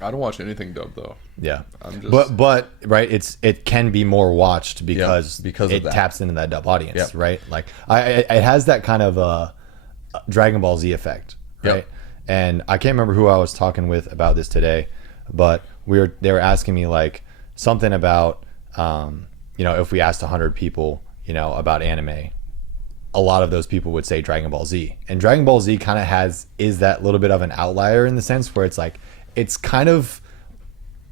I don't watch anything dubbed though. Yeah, I'm just but right, it can be more watched because because of it that. taps into that dub audience, Yep. right? Like it has that kind of Dragon Ball Z effect, right? Yep. And I can't remember who I was talking with about this today, but they were asking me like something about if we asked 100 people about anime, a lot of those people would say Dragon Ball Z, and Dragon Ball Z kind of is that little bit of an outlier in the sense where it's like it's kind of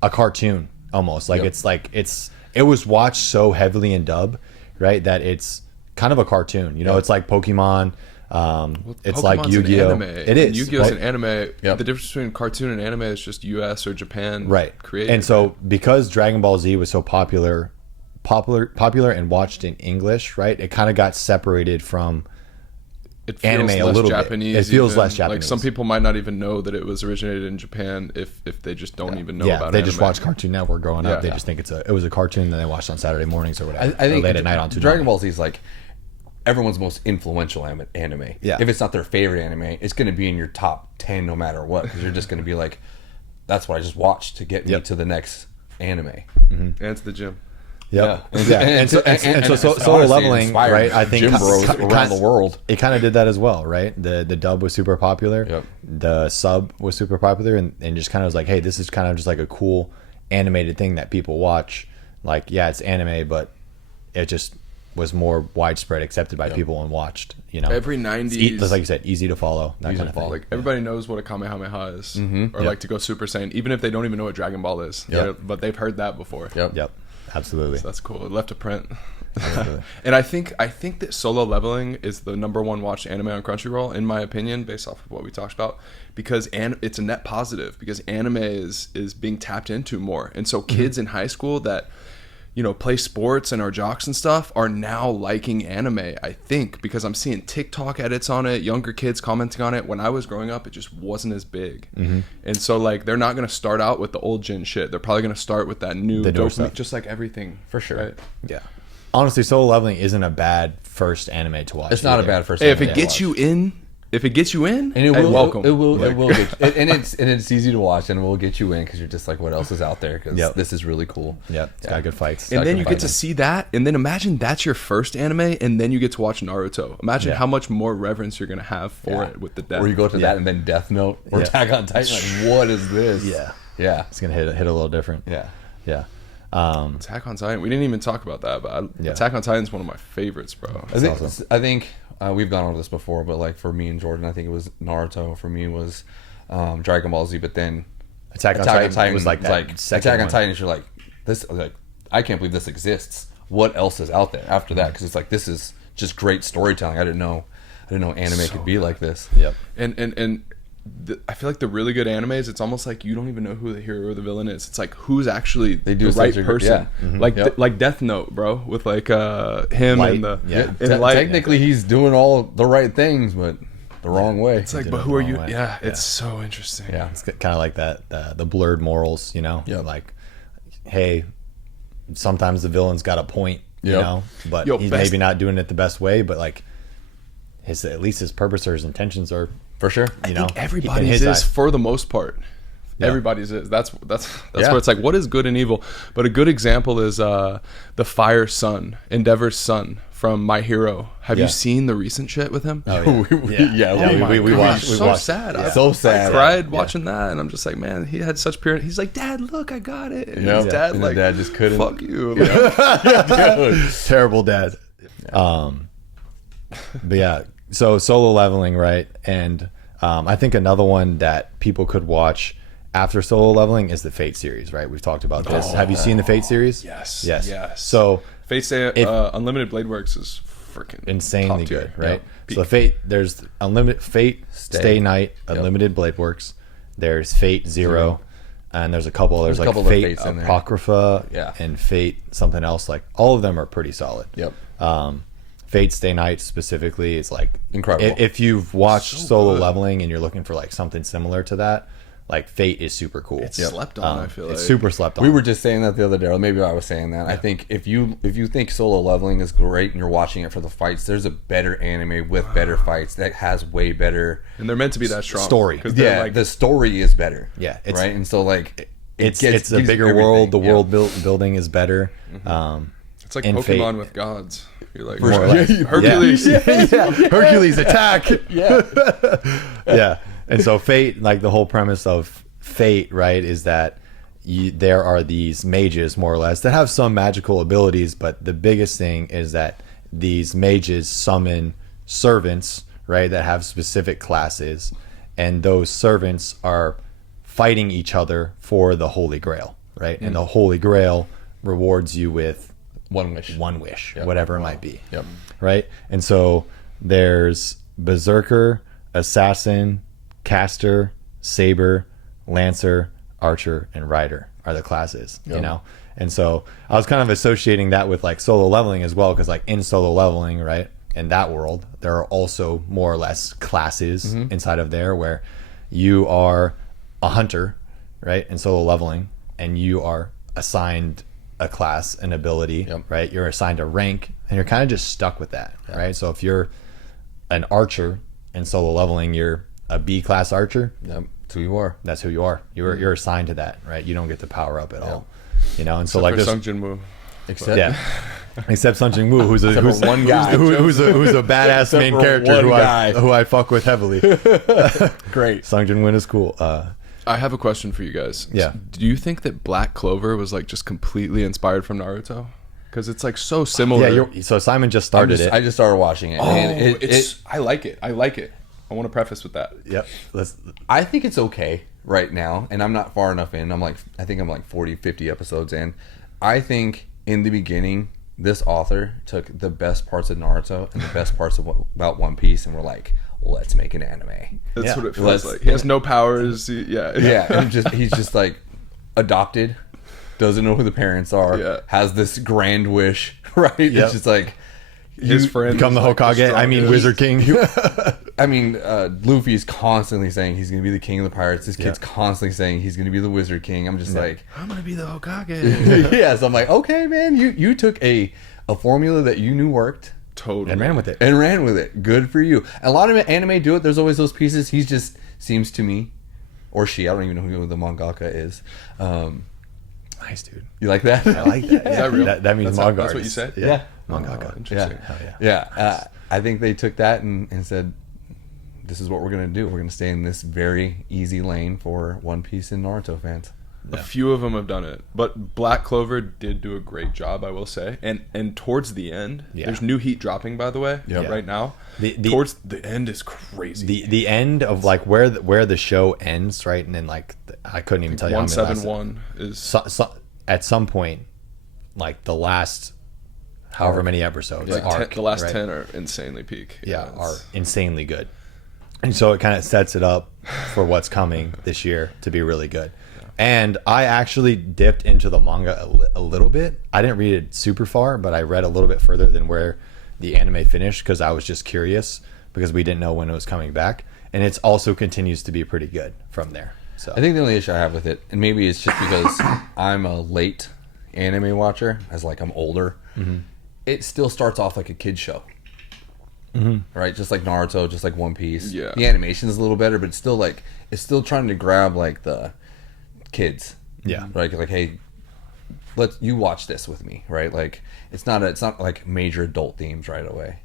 a cartoon almost, like Yep. it was watched so heavily in dub, right, that it's kind of a cartoon. Yep. It's like Pokemon. It's like Pokemon's Yu-Gi-Oh. an anime. It is. Yu-Gi-Oh's right? an anime. Yep. The difference between cartoon and anime is just U.S. or Japan, Right. created. And so because Dragon Ball Z was so popular and watched in English, right, it kind of got separated from it feels anime less a little Japanese. bit. It feels even. less Japanese. Like some people might not even know that it was originated in Japan if they just don't even know about they anime. just watch Cartoon Network growing up. Yeah. They just think it was a cartoon that they watched on Saturday mornings or whatever. I think or late at night on Toonami. Dragon Ball Z is like everyone's most influential anime. Yeah. If it's not their favorite anime, it's going to be in your top 10 no matter what, because you're just going to be like, that's what I just watched to get me Yep. to the next anime. And it's the gym. Yep. Yeah. Yeah. And so it's solo honestly leveling, inspired right? I think gym bros around the world. It kind of did that as well, right? The dub was super popular. Yep. The sub was super popular, and just kind of was like, hey, this is kind of just like a cool animated thing that people watch. Like, yeah, it's anime, but it just was more widespread, accepted by people, and watched. Every 90s, just like you said, easy to follow. That Easy kind to of follow. thing. like everybody knows what a Kamehameha is, or Yep. like to go Super Saiyan, even if they don't even know what Dragon Ball is. Yep. But they've heard that before. Yep. Absolutely. So that's cool. It left a print. And I think that Solo Leveling is the #1 watched anime on Crunchyroll, in my opinion, based off of what we talked about, because it's a net positive, because anime is being tapped into more, and so kids in high school that play sports and are jocks and stuff are now liking anime, I think, because I'm seeing TikTok edits on it, younger kids commenting on it. When I was growing up, it just wasn't as big. And so like they're not going to start out with the old gen shit. They're probably going to start with that new The newer dopamine, stuff. just like everything. For sure. Right? Yeah. Honestly, Solo Leveling isn't a bad first anime to watch. It's not a either. bad first Hey, if anime it to gets watch. you in, and And it will, welcome. It will get, and it's easy to watch, and it will get you in because you're just like, what else is out there? Because Yep. this is really cool. Yep. It's got good fights. And then you Second get to fighting. see that, and then imagine that's your first anime, and then you get to watch Naruto. Imagine Yeah. how much more reverence you're gonna have for it with the death. Or you go to Yeah. that and then Death Note or Yeah. Attack on Titan. Like, what is this? Yeah. Yeah. It's gonna hit a little different. Yeah. Yeah. Attack on Titan. We didn't even talk about that, but Yeah. Attack on Titan is one of my favorites, bro. I think we've gone over this before, but like for me and Jordan, I think it was Naruto. For me, it was Dragon Ball Z. But then Attack on Titan was like that second Attack on one. Titan. You're like this. Like I can't believe this exists. What else is out there after that? Because it's like this is just great storytelling. I didn't know anime could be like this. Yep. And I feel like the really good animes, it's almost like you don't even know who the hero or the villain is. It's like who's actually They do the right such a good- person. yeah. Mhm. Like Yep. like Death Note, bro, with like him Light, and the yeah. and Light. Technically, he's doing all the right things, but the wrong way. It's like, did but it who the are wrong you? way. Yeah, Yeah. it's so interesting. Yeah. It's kind of like that the blurred morals, Yep. like, hey, sometimes the villain's got a point, Yep. but Yo, he's best- maybe not doing it the best way, but like at least his purpose or his intentions are, For sure. you I know, think in everybody's his is eyes. for the most part. Yeah. Everybody's is. That's Yeah. where it's like, what is good and evil? But a good example is the Phair son, Endeavor's son from My Hero. Have Yeah. you seen the recent shit with him? Oh, yeah, we watched. so sad. Yeah. So sad. I cried Yeah. watching that, and I'm just like, man, he had such pure. He's like, Dad, look, I got it. And Yep. his dad, And his like, dad just couldn't. fuck you. Like, Terrible dad. But yeah, so Solo Leveling, right? And I think another one that people could watch after Solo Leveling is the Fate series, right? We've talked about this. Have you seen the Fate series? Yes. Yes. Yes. So Fate Stay, If- Unlimited Blade Works is freaking insanely top tier. good, right? Yep. So there's Unlimited Fate, Stay Night, Unlimited Blade Works. There's Fate Zero, and there's a couple. There's a like couple of Fate Fates in there. Apocrypha, Yeah. and Fate something else. Like all of them are pretty solid. Yep. Fate Stay Night specifically is like Incredible. If you've watched So Solo good. Leveling and you're looking for like something similar to that, like Fate is super cool. It's slept on. I feel it's like super slept on. We were just saying that the other day, or maybe I was saying that. I think if you think solo leveling is great and you're watching it for the fights, there's a better anime with better fights that has way better and they're meant to be that strong story. Yeah, like, the story is better. Yeah, it's, right. And so like it's gives a you bigger everything. world. The Yeah. world building is better. it's like in Pokemon Fate. with gods. You're like More or less. Hercules. Yeah. Hercules attack. Yeah. Yeah. And so Fate, like the whole premise of Fate, right, is that there are these mages, more or less, that have some magical abilities, but the biggest thing is that these mages summon servants, right, that have specific classes, and those servants are fighting each other for the Holy Grail, right? And the Holy Grail rewards you with One wish. whatever it might be. Yep. Right? And so there's Berserker, Assassin, Caster, Saber, Lancer, Archer, and Rider are the classes, you know? And so I was kind of associating that with like solo leveling as well, because like in solo leveling, right, in that world, there are also more or less classes inside of there where you are a hunter, right, in solo leveling, and you are assigned a class, an ability, right? You're assigned a rank, and you're kind of just stuck with that, right? So if you're an archer in solo leveling, you're a B class archer. Yep. That's who you are. That's who you are. You're assigned to that, right? You don't get to power up at all, you know. And so Except like for this, Sung Jin Woo. Except except Sun Jin Woo, who's a one guy. who's a badass Except main for character one who guy. I fuck with heavily. great. Sung Jin Woo is cool. I have a question for you guys. Yeah. Do you think that Black Clover was like just completely inspired from Naruto? Because it's like so similar. Yeah, so Simon just started it. I just started watching it. Oh, and I like it. I like it. I want to preface with that. Yep. I think it's okay right now, and I'm not far enough in. I think I'm like 40, 50 episodes in. I think in the beginning, this author took the best parts of Naruto and the best parts about One Piece, and we're like, let's make an anime. That's Yeah. what it feels like. He has no powers. Yeah, and he's just like adopted, doesn't know who the parents are, has this grand wish, right? Yep. It's just like His friend become the is, like, Hokage. I mean, strongest. Wizard King. I mean, Luffy's constantly saying he's going to be the king of the pirates. This kid's constantly saying he's going to be the Wizard King. I'm just like, I'm gonna be the Hokage. yeah. So I'm like, okay, man, you took a formula that you knew worked Totally. And ran with it. and ran with it. Good for you. A lot of anime do it. There's always those pieces. He just seems to me, or she, I don't even know who the mangaka is. Nice, dude. You like that? I like that. Is that real? That means That's manga. that's what you said? Yeah. Mangaka. Oh, interesting. Hell yeah. Yeah. I think they took that and said, this is what we're going to do. We're going to stay in this very easy lane for One Piece and Naruto fans. A few of them have done it, but Black Clover did do a great job, I will say. And towards the end, there's new heat dropping, by the way, right now. Towards the end is crazy. The end of like where the show ends, right? And then like I couldn't even tell you how many 171 is at some point, like the last however many episodes, like arc, the last right? 10 are insanely peak. are it's- insanely good, and so it kind of sets it up for what's coming this year to be really good. And I actually dipped into the manga a little bit. I didn't read it super far, but I read a little bit further than where the anime finished because I was just curious because we didn't know when it was coming back. And it also continues to be pretty good from there. So I think the only issue I have with it, and maybe it's just because I'm a late anime watcher, as like I'm older, it still starts off like a kid's show. Right? Just like Naruto, just like One Piece. Yeah. The animation is a little better, but it's still trying to grab like the kids. Yeah. Right? Like, hey, you watch this with me, right? Like it's not like major adult themes right away.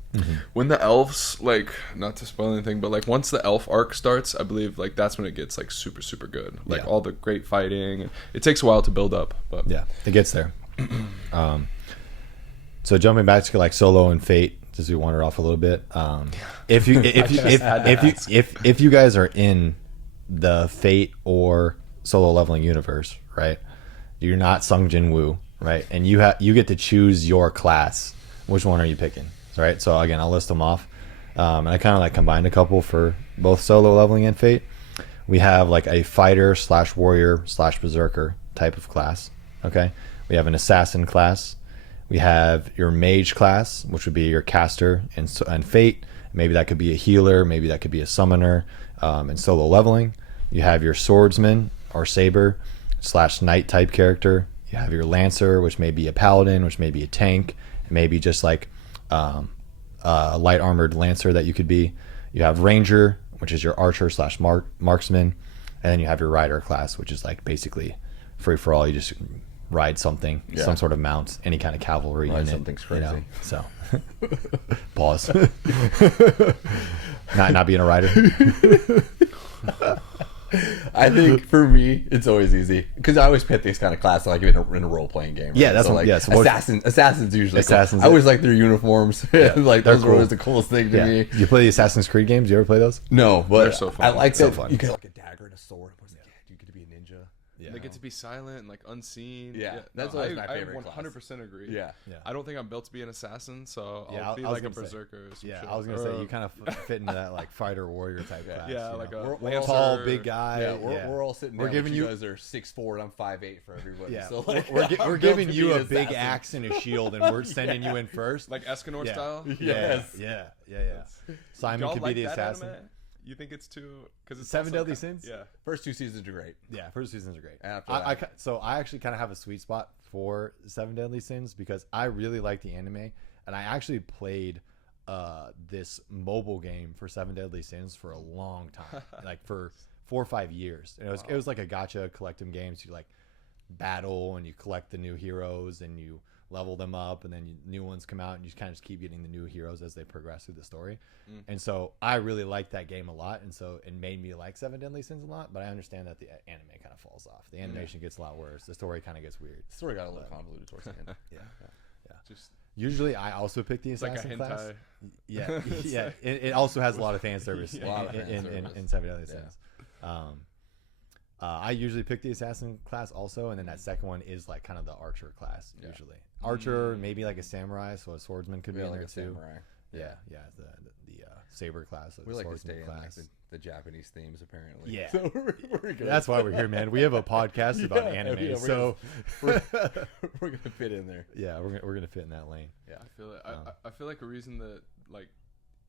when the elves, like, not to spoil anything, but like once the elf arc starts, I believe like that's when it gets like super, super good. Like all the great fighting. It takes a while to build up, but yeah, it gets there. So jumping back to like Solo and Fate, as we wander off a little bit, if you guys are in the Fate or Solo leveling universe, right? You're not Sung Jin Woo, right? And you get to choose your class. Which one are you picking? Right. So again, I'll list them off, and I kind of like combined a couple for both Solo leveling and Fate. We have like a fighter / warrior / berserker type of class. Okay. We have an assassin class. We have your mage class, which would be your caster and Fate. Maybe that could be a healer. Maybe that could be a summoner in Solo leveling. You have your swordsman or saber / knight type character. You have your lancer, which may be a paladin, which may be a tank, and maybe just like a light armored lancer that you could be. You have ranger, which is your archer / marksman, and then you have your rider class, which is like basically free for all. You just ride something, some sort of mount, any kind of cavalry unit. Something's crazy. So pause. not being a rider. I think for me, it's always easy because I always pick these kind of classes like in a role playing game. Right? Yeah, that's so, what, like so assassins usually. Assassins. Cool. I always like their uniforms. Like those were always the coolest thing to me. You play the Assassin's Creed games? You ever play those? No, but They're so fun. I like So that fun. you get like a dagger and a sword. You get to be a ninja. Yeah. They get to be silent and like unseen. Yeah, that's no, always my favorite I class. 100% agree. Yeah. I don't think I'm built to be an assassin, so Yeah, I'll be I was like a gonna say. berserker. Or some shit. I was gonna say you kind of fit into that like fighter warrior type class. Yeah, you like know? a We're all tall, lancer. big guy. Yeah, we're all sitting. We're down, giving but you guys are 6'4" and I'm 5'8" for everybody. Yeah, So like, we're I'm giving built to you be a an big assassin. axe and a shield, and we're sending you in first. like Escanor Yeah. style. Yes. Yeah. Simon Y'all could like be the that assassin. anime? You think it's too because it's Seven also Deadly kind- Sins? Yeah. First 2 seasons are great. Yeah, first seasons are great. After So I actually kind of have a sweet spot for Seven Deadly Sins because I really like the anime, and I actually played this mobile game for Seven Deadly Sins for a long time, like for 4 or 5 years. And it was like a gacha collective game. So you like battle and you collect the new heroes and you level them up, and then new ones come out, and you kind of just keep getting the new heroes as they progress through the story. And so I really liked that game a lot, and so it made me like Seven Deadly Sins a lot. But I understand that the anime kind of falls off. The animation gets a lot worse. The story kind of gets weird. The story got a little convoluted towards the end. Yeah. Just Usually, I also pick the it's like a assassin class. hentai. Yeah, yeah. It also has a lot of fan service A lot of fan in service. Seven Deadly Yeah. Sins. I usually pick the assassin class also, and then that second one is like kind of the archer class usually. Archer, maybe like a samurai, so a swordsman could be in like there a too. samurai. Yeah, the saber class. We the like to swordsman stay in like class. the Japanese themes apparently. Yeah. So we're good. That's why we're here, man. We have a podcast about anime, yeah, so we're gonna fit in there. yeah, we're gonna fit in that lane. Yeah. I feel it. I feel like a reason that like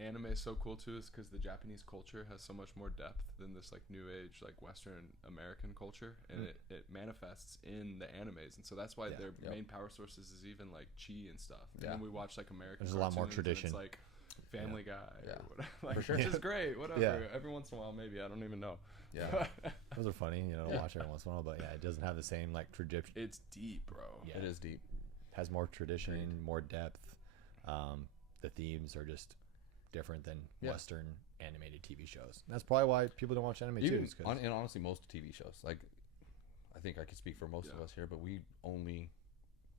anime is so cool too is because the Japanese culture has so much more depth than this like new age like Western American culture, and it manifests in the animes, and so that's why their main power sources is even like chi and stuff. And then we watch like American. There's a lot more cartoons, and tradition. It's like Family Guy, or whatever, like, For sure. which is great. Whatever. Yeah. Every once in a while, maybe I don't even know. Yeah. Those are funny, to watch every once in a while, but yeah, it doesn't have the same like tradition. It's deep, bro. Yeah. It is deep. Has more tradition, more depth. The themes are just different than Western animated TV shows. And that's probably why people don't watch anime too. Even, is 'cause- and honestly, most TV shows, like, I think I can speak for most of us here, but we only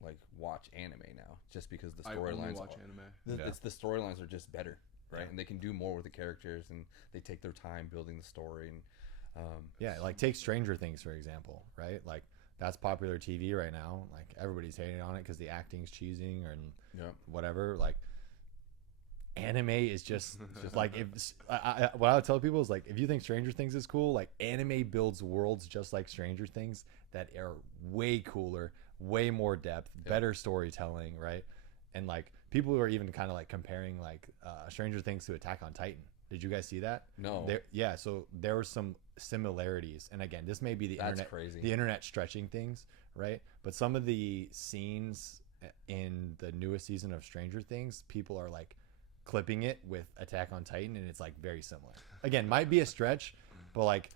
like watch anime now, just because the I only storylines. watch anime. It's the storylines are just better, right? And they can do more with the characters, and they take their time building the story. And like take Stranger Things for example, right? Like that's popular TV right now. Like everybody's hating on it because the acting's cheesing and whatever. Like anime is just like if what I would tell people is like if you think Stranger Things is cool, like anime builds worlds just like Stranger Things that are way cooler, way more depth, better storytelling, right? And like people are even kind of like comparing like Stranger Things to Attack on Titan. Did you guys see that? No. So there were some similarities, and again, this may be the internet, crazy. the internet stretching things, right? But some of the scenes in the newest season of Stranger Things, people are like clipping it with Attack on Titan, and it's like very similar. Again, might be a stretch, but like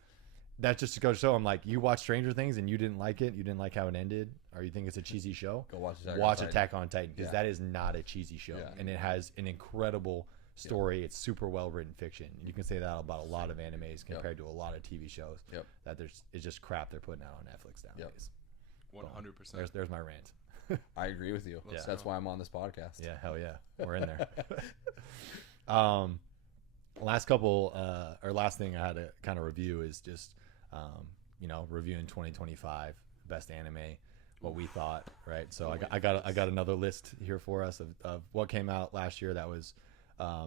that's just to go show. I'm like, you watch Stranger Things and you didn't like it, you didn't like how it ended, or you think it's a cheesy show. Go watch Attack on Titan because that is not a cheesy show, and it has an incredible story. It's super well written fiction. You can say that about a lot of animes compared to a lot of TV shows. That it's just crap they're putting out on Netflix nowadays. 100%. There's my rant. I agree with you. That's why I'm on this podcast. Yeah, hell yeah, we're in there. Last thing I had to kind of review is just reviewing 2025 best anime, what we thought, right? So I got another list here for us of what came out last year that was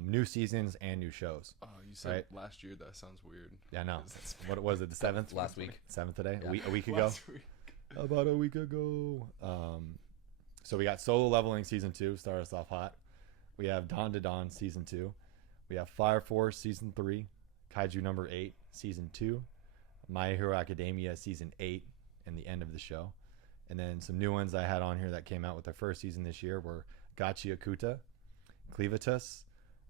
new seasons and new shows. Oh, you said last year? That sounds weird. Yeah, no. What was it? The 7th? Last week. 7th today? Yeah. A week ago? About a week ago. So we got Solo Leveling Season 2, started us off hot. We have Dawn to Dawn Season 2. We have Fire Force Season 3. Kaiju number 8 Season 2. My Hero Academia season 8 and the end of the show. And then some new ones I had on here that came out with their first season this year were Gachi Akuta, Cleavitus,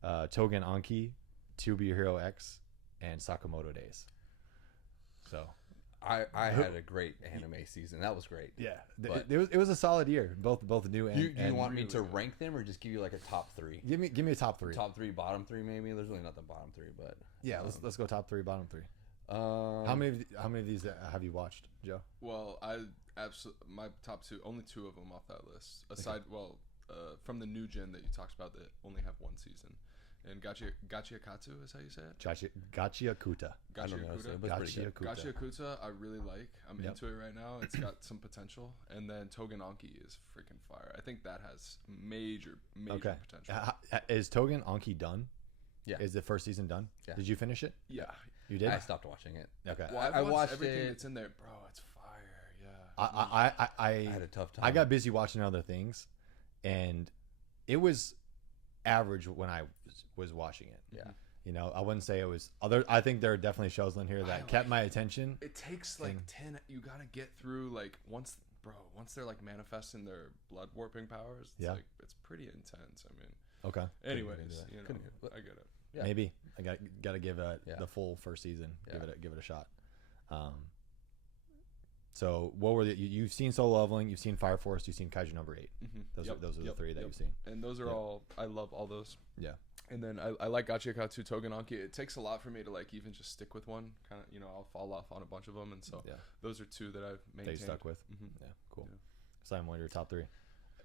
Togen Anki, To Be Your Hero X, and Sakamoto Days. So I had a great anime season. That was great. yeah, But- it was a solid year, both new and. Do you and want me to rank them or just give you like a top 3? give me a top 3? Top 3, bottom 3, maybe. There's really not the bottom 3, but Yeah, let's go top 3, bottom 3. um, How many of these have you watched, Joe? Well, I absolutely my top 2, only 2 of them off that list. Aside, from the new gen that you talked about that only have 1 season. And Gachi Akatsu is how you say it? Gachi Akuta. I don't know how to say it, Akuta. but it's pretty good. Gachi Gachi Akuta, I really like. I'm Yep. into it right now. It's got some potential. And then Togen Anki is freaking fire. I think that has major Okay. potential. Is Togen Anki done? Yeah. Is the first season done? Yeah. Did you finish it? Yeah. You did? I stopped watching it. Okay. Well, I've I watched watched everything it- that's in there. Bro, it's fire. Yeah. I had a tough time. I got busy watching other things, and it was average when I was watching it. Yeah. You know, I wouldn't say it was other. I think there are definitely shows in here that kept my attention. It takes like 10. You got to get through like once they're like manifesting their blood warping powers. It's Yeah. like, it's pretty intense. I mean, Okay. anyways, you know, Couldn't- I get it. Yeah. Maybe I got to give it Yeah. the full first season. Yeah. Give it a shot. So what were you've seen Solo Leveling, you've seen Fire Force, you've seen Kaiju number 8. Those are the 3 that you've seen. And those are all, I love all those. Yeah. And then I like Gachi Akatsu, Togen Anki. It takes a lot for me to like even just stick with one. Kind of, I'll fall off on a bunch of them. And so Yeah. those are 2 that I've That maintained. you stuck with. Yeah. Cool. Simon, what are your top 3?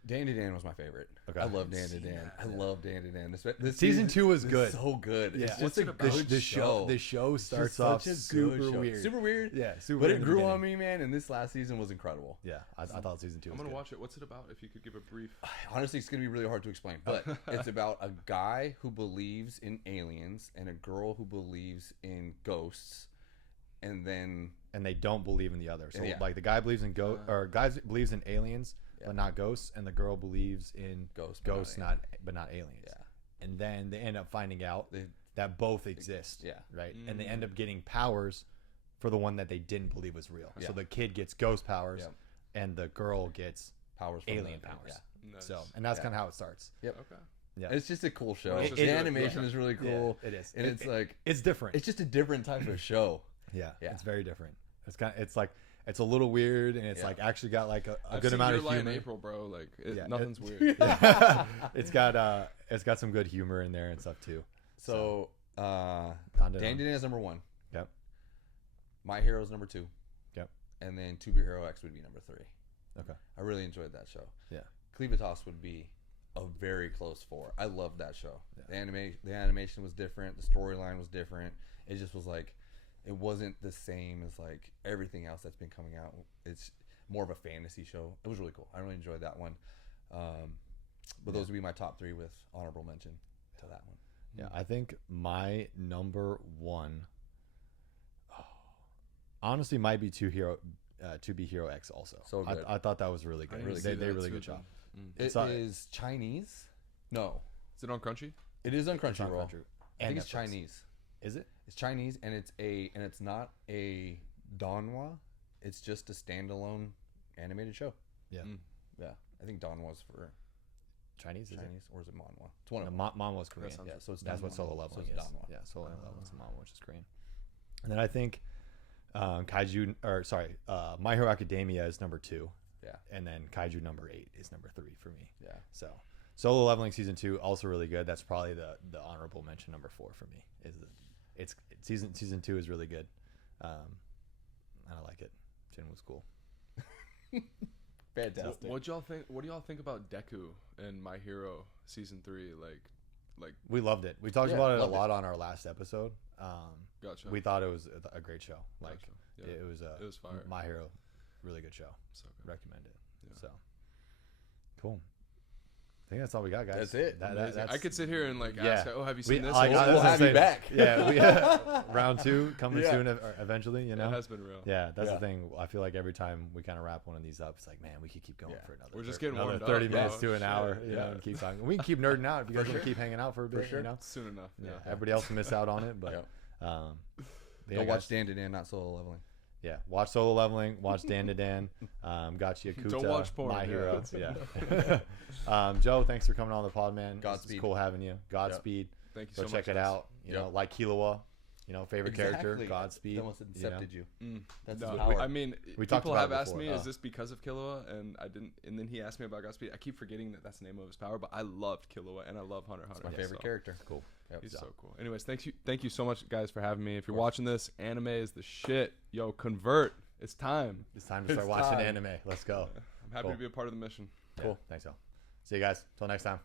Dan to Dan was my favorite. Okay. I love Dan to Dan. I love Dan to Dan. This Season 2 was good. So good. Yeah. It's What's just a it about? good The show. The show It's just starts such off a good super show. weird. Super weird. Yeah, super But weird it in the grew beginning. on me, man. And this last season was incredible. Yeah, I thought season 2 was I'm going to good. watch it. What's it about? If you could give a brief. Honestly, it's going to be really hard to explain. But it's about a guy who believes in aliens and a girl who believes in ghosts. And then And they don't believe in the other. So Yeah. like the guy believes in guy believes in aliens, Yeah. but not ghosts, and the girl believes in Ghosts, but not aliens. Yeah. And then they end up finding out that both exist. Yeah. Right. And they end up getting powers for the one that they didn't believe was real. Yeah. So the kid gets ghost powers, Yeah. and the girl gets powers from alien the- powers. Yeah. Nice. So, and that's Yeah. kind of how it starts. Yep. Okay. Yeah. It's just a cool show. It's just The good. animation Yeah. is really cool. Yeah, it is. And it's like it's different. it's just a different type of show. Yeah, Yeah. it's very different. It's like it's a little weird, and it's Yeah. like actually got like a I've good seen amount Your of Lie humor. in April, bro. Like, Yeah. nothing's weird. It's got some good humor in there and stuff too. So Dan Dan to Dan is number 1. Yep. My Hero is number 2. Yep. And then To Be Hero X would be number 3. Okay. I really enjoyed that show. Yeah. Cleavitas would be a very close 4. I loved that show. The animation was different. The storyline was different. It just was like, it wasn't the same as like everything else that's been coming out. It's more of a fantasy show. It was really cool. I really enjoyed that one. But those would be my top 3 with honorable mention to that one. Yeah, I think my number 1, honestly, might be To Be Hero X also. So good. I thought that was really good. didn't They see did a that really too, good job. It It's on- is Chinese. No, Is it on Crunchy? it is on It's on Crunchyroll. Crunchyroll. I think And it's Netflix. Chinese. Is it? It's Chinese, and it's not a donghua. It's just a standalone animated show. Yeah. Yeah, I think donhua's for Chinese, is Chinese, or is it manhwa? It's one it? of No, them. Mom was Korean. sounds Yeah, so it's That's what Danhwa. Solo So Leveling it's is. Danhwa. Yeah, Solo Leveling is Mom, which is Korean. And then I think My Hero Academia is number 2. Yeah, And then Kaiju number 8 is number 3 for me. yeah. So Solo Leveling season 2 also really good. That's probably the honorable mention number 4 for me. It's season 2 is really good. And I like it. Jin was cool. Fantastic. What do y'all think about Deku and My Hero season 3? Like, We loved it. We talked Yeah, about it a loved lot on our last episode. Gotcha. We thought it was a great show. Like Gotcha. Yeah. it was fire. My Hero, really good show. So good. Recommend it. Yeah. So cool. I think that's all we got, guys. That's it. Amazing. I could sit here and like Yeah. ask, oh, have you seen this? Like, We'll I was have gonna you say, back. Yeah, round 2 coming Yeah. soon eventually. You know, That has been real. yeah, that's Yeah. the thing. I feel like every time we kind of wrap one of these up, it's like, man, we could keep going Yeah. for another. We're just getting another warmed up, 30 bro. minutes to an Shit. hour. You know, Yeah. and keep talking. We can keep nerding out if you guys want to keep hanging out for a bit. sure. You know, Soon enough. yeah. Yeah. Everybody else will miss out on it, but Go watch Dan to Dan, not Solo Leveling. Yeah, watch Solo Leveling, watch Dan to Dan, Gachi Yakuta, Don't watch porn, My yeah. Hero. Yeah. Joe, thanks for coming on the pod, man. Godspeed. It's cool having you. Godspeed. Thank you Go so check much, it guys. out. You know, like Killua, favorite character. Godspeed. They almost incepted you. That's No, his power. I mean, We talked people about have it asked before. me, is this because of Killua? And I didn't. And then he asked me about Godspeed. I keep forgetting that that's the name of his power, but I loved Killua and I love Hunter x Hunter. my favorite character. Cool. Yep. He's so cool. Anyways, thank you so much, guys, for having me. If you're watching this, anime is the shit. Yo, convert. It's time. It's time to start watching anime. Let's go. I'm happy Cool. to be a part of the mission. Cool. Thanks, Joe. See you guys. Till next time.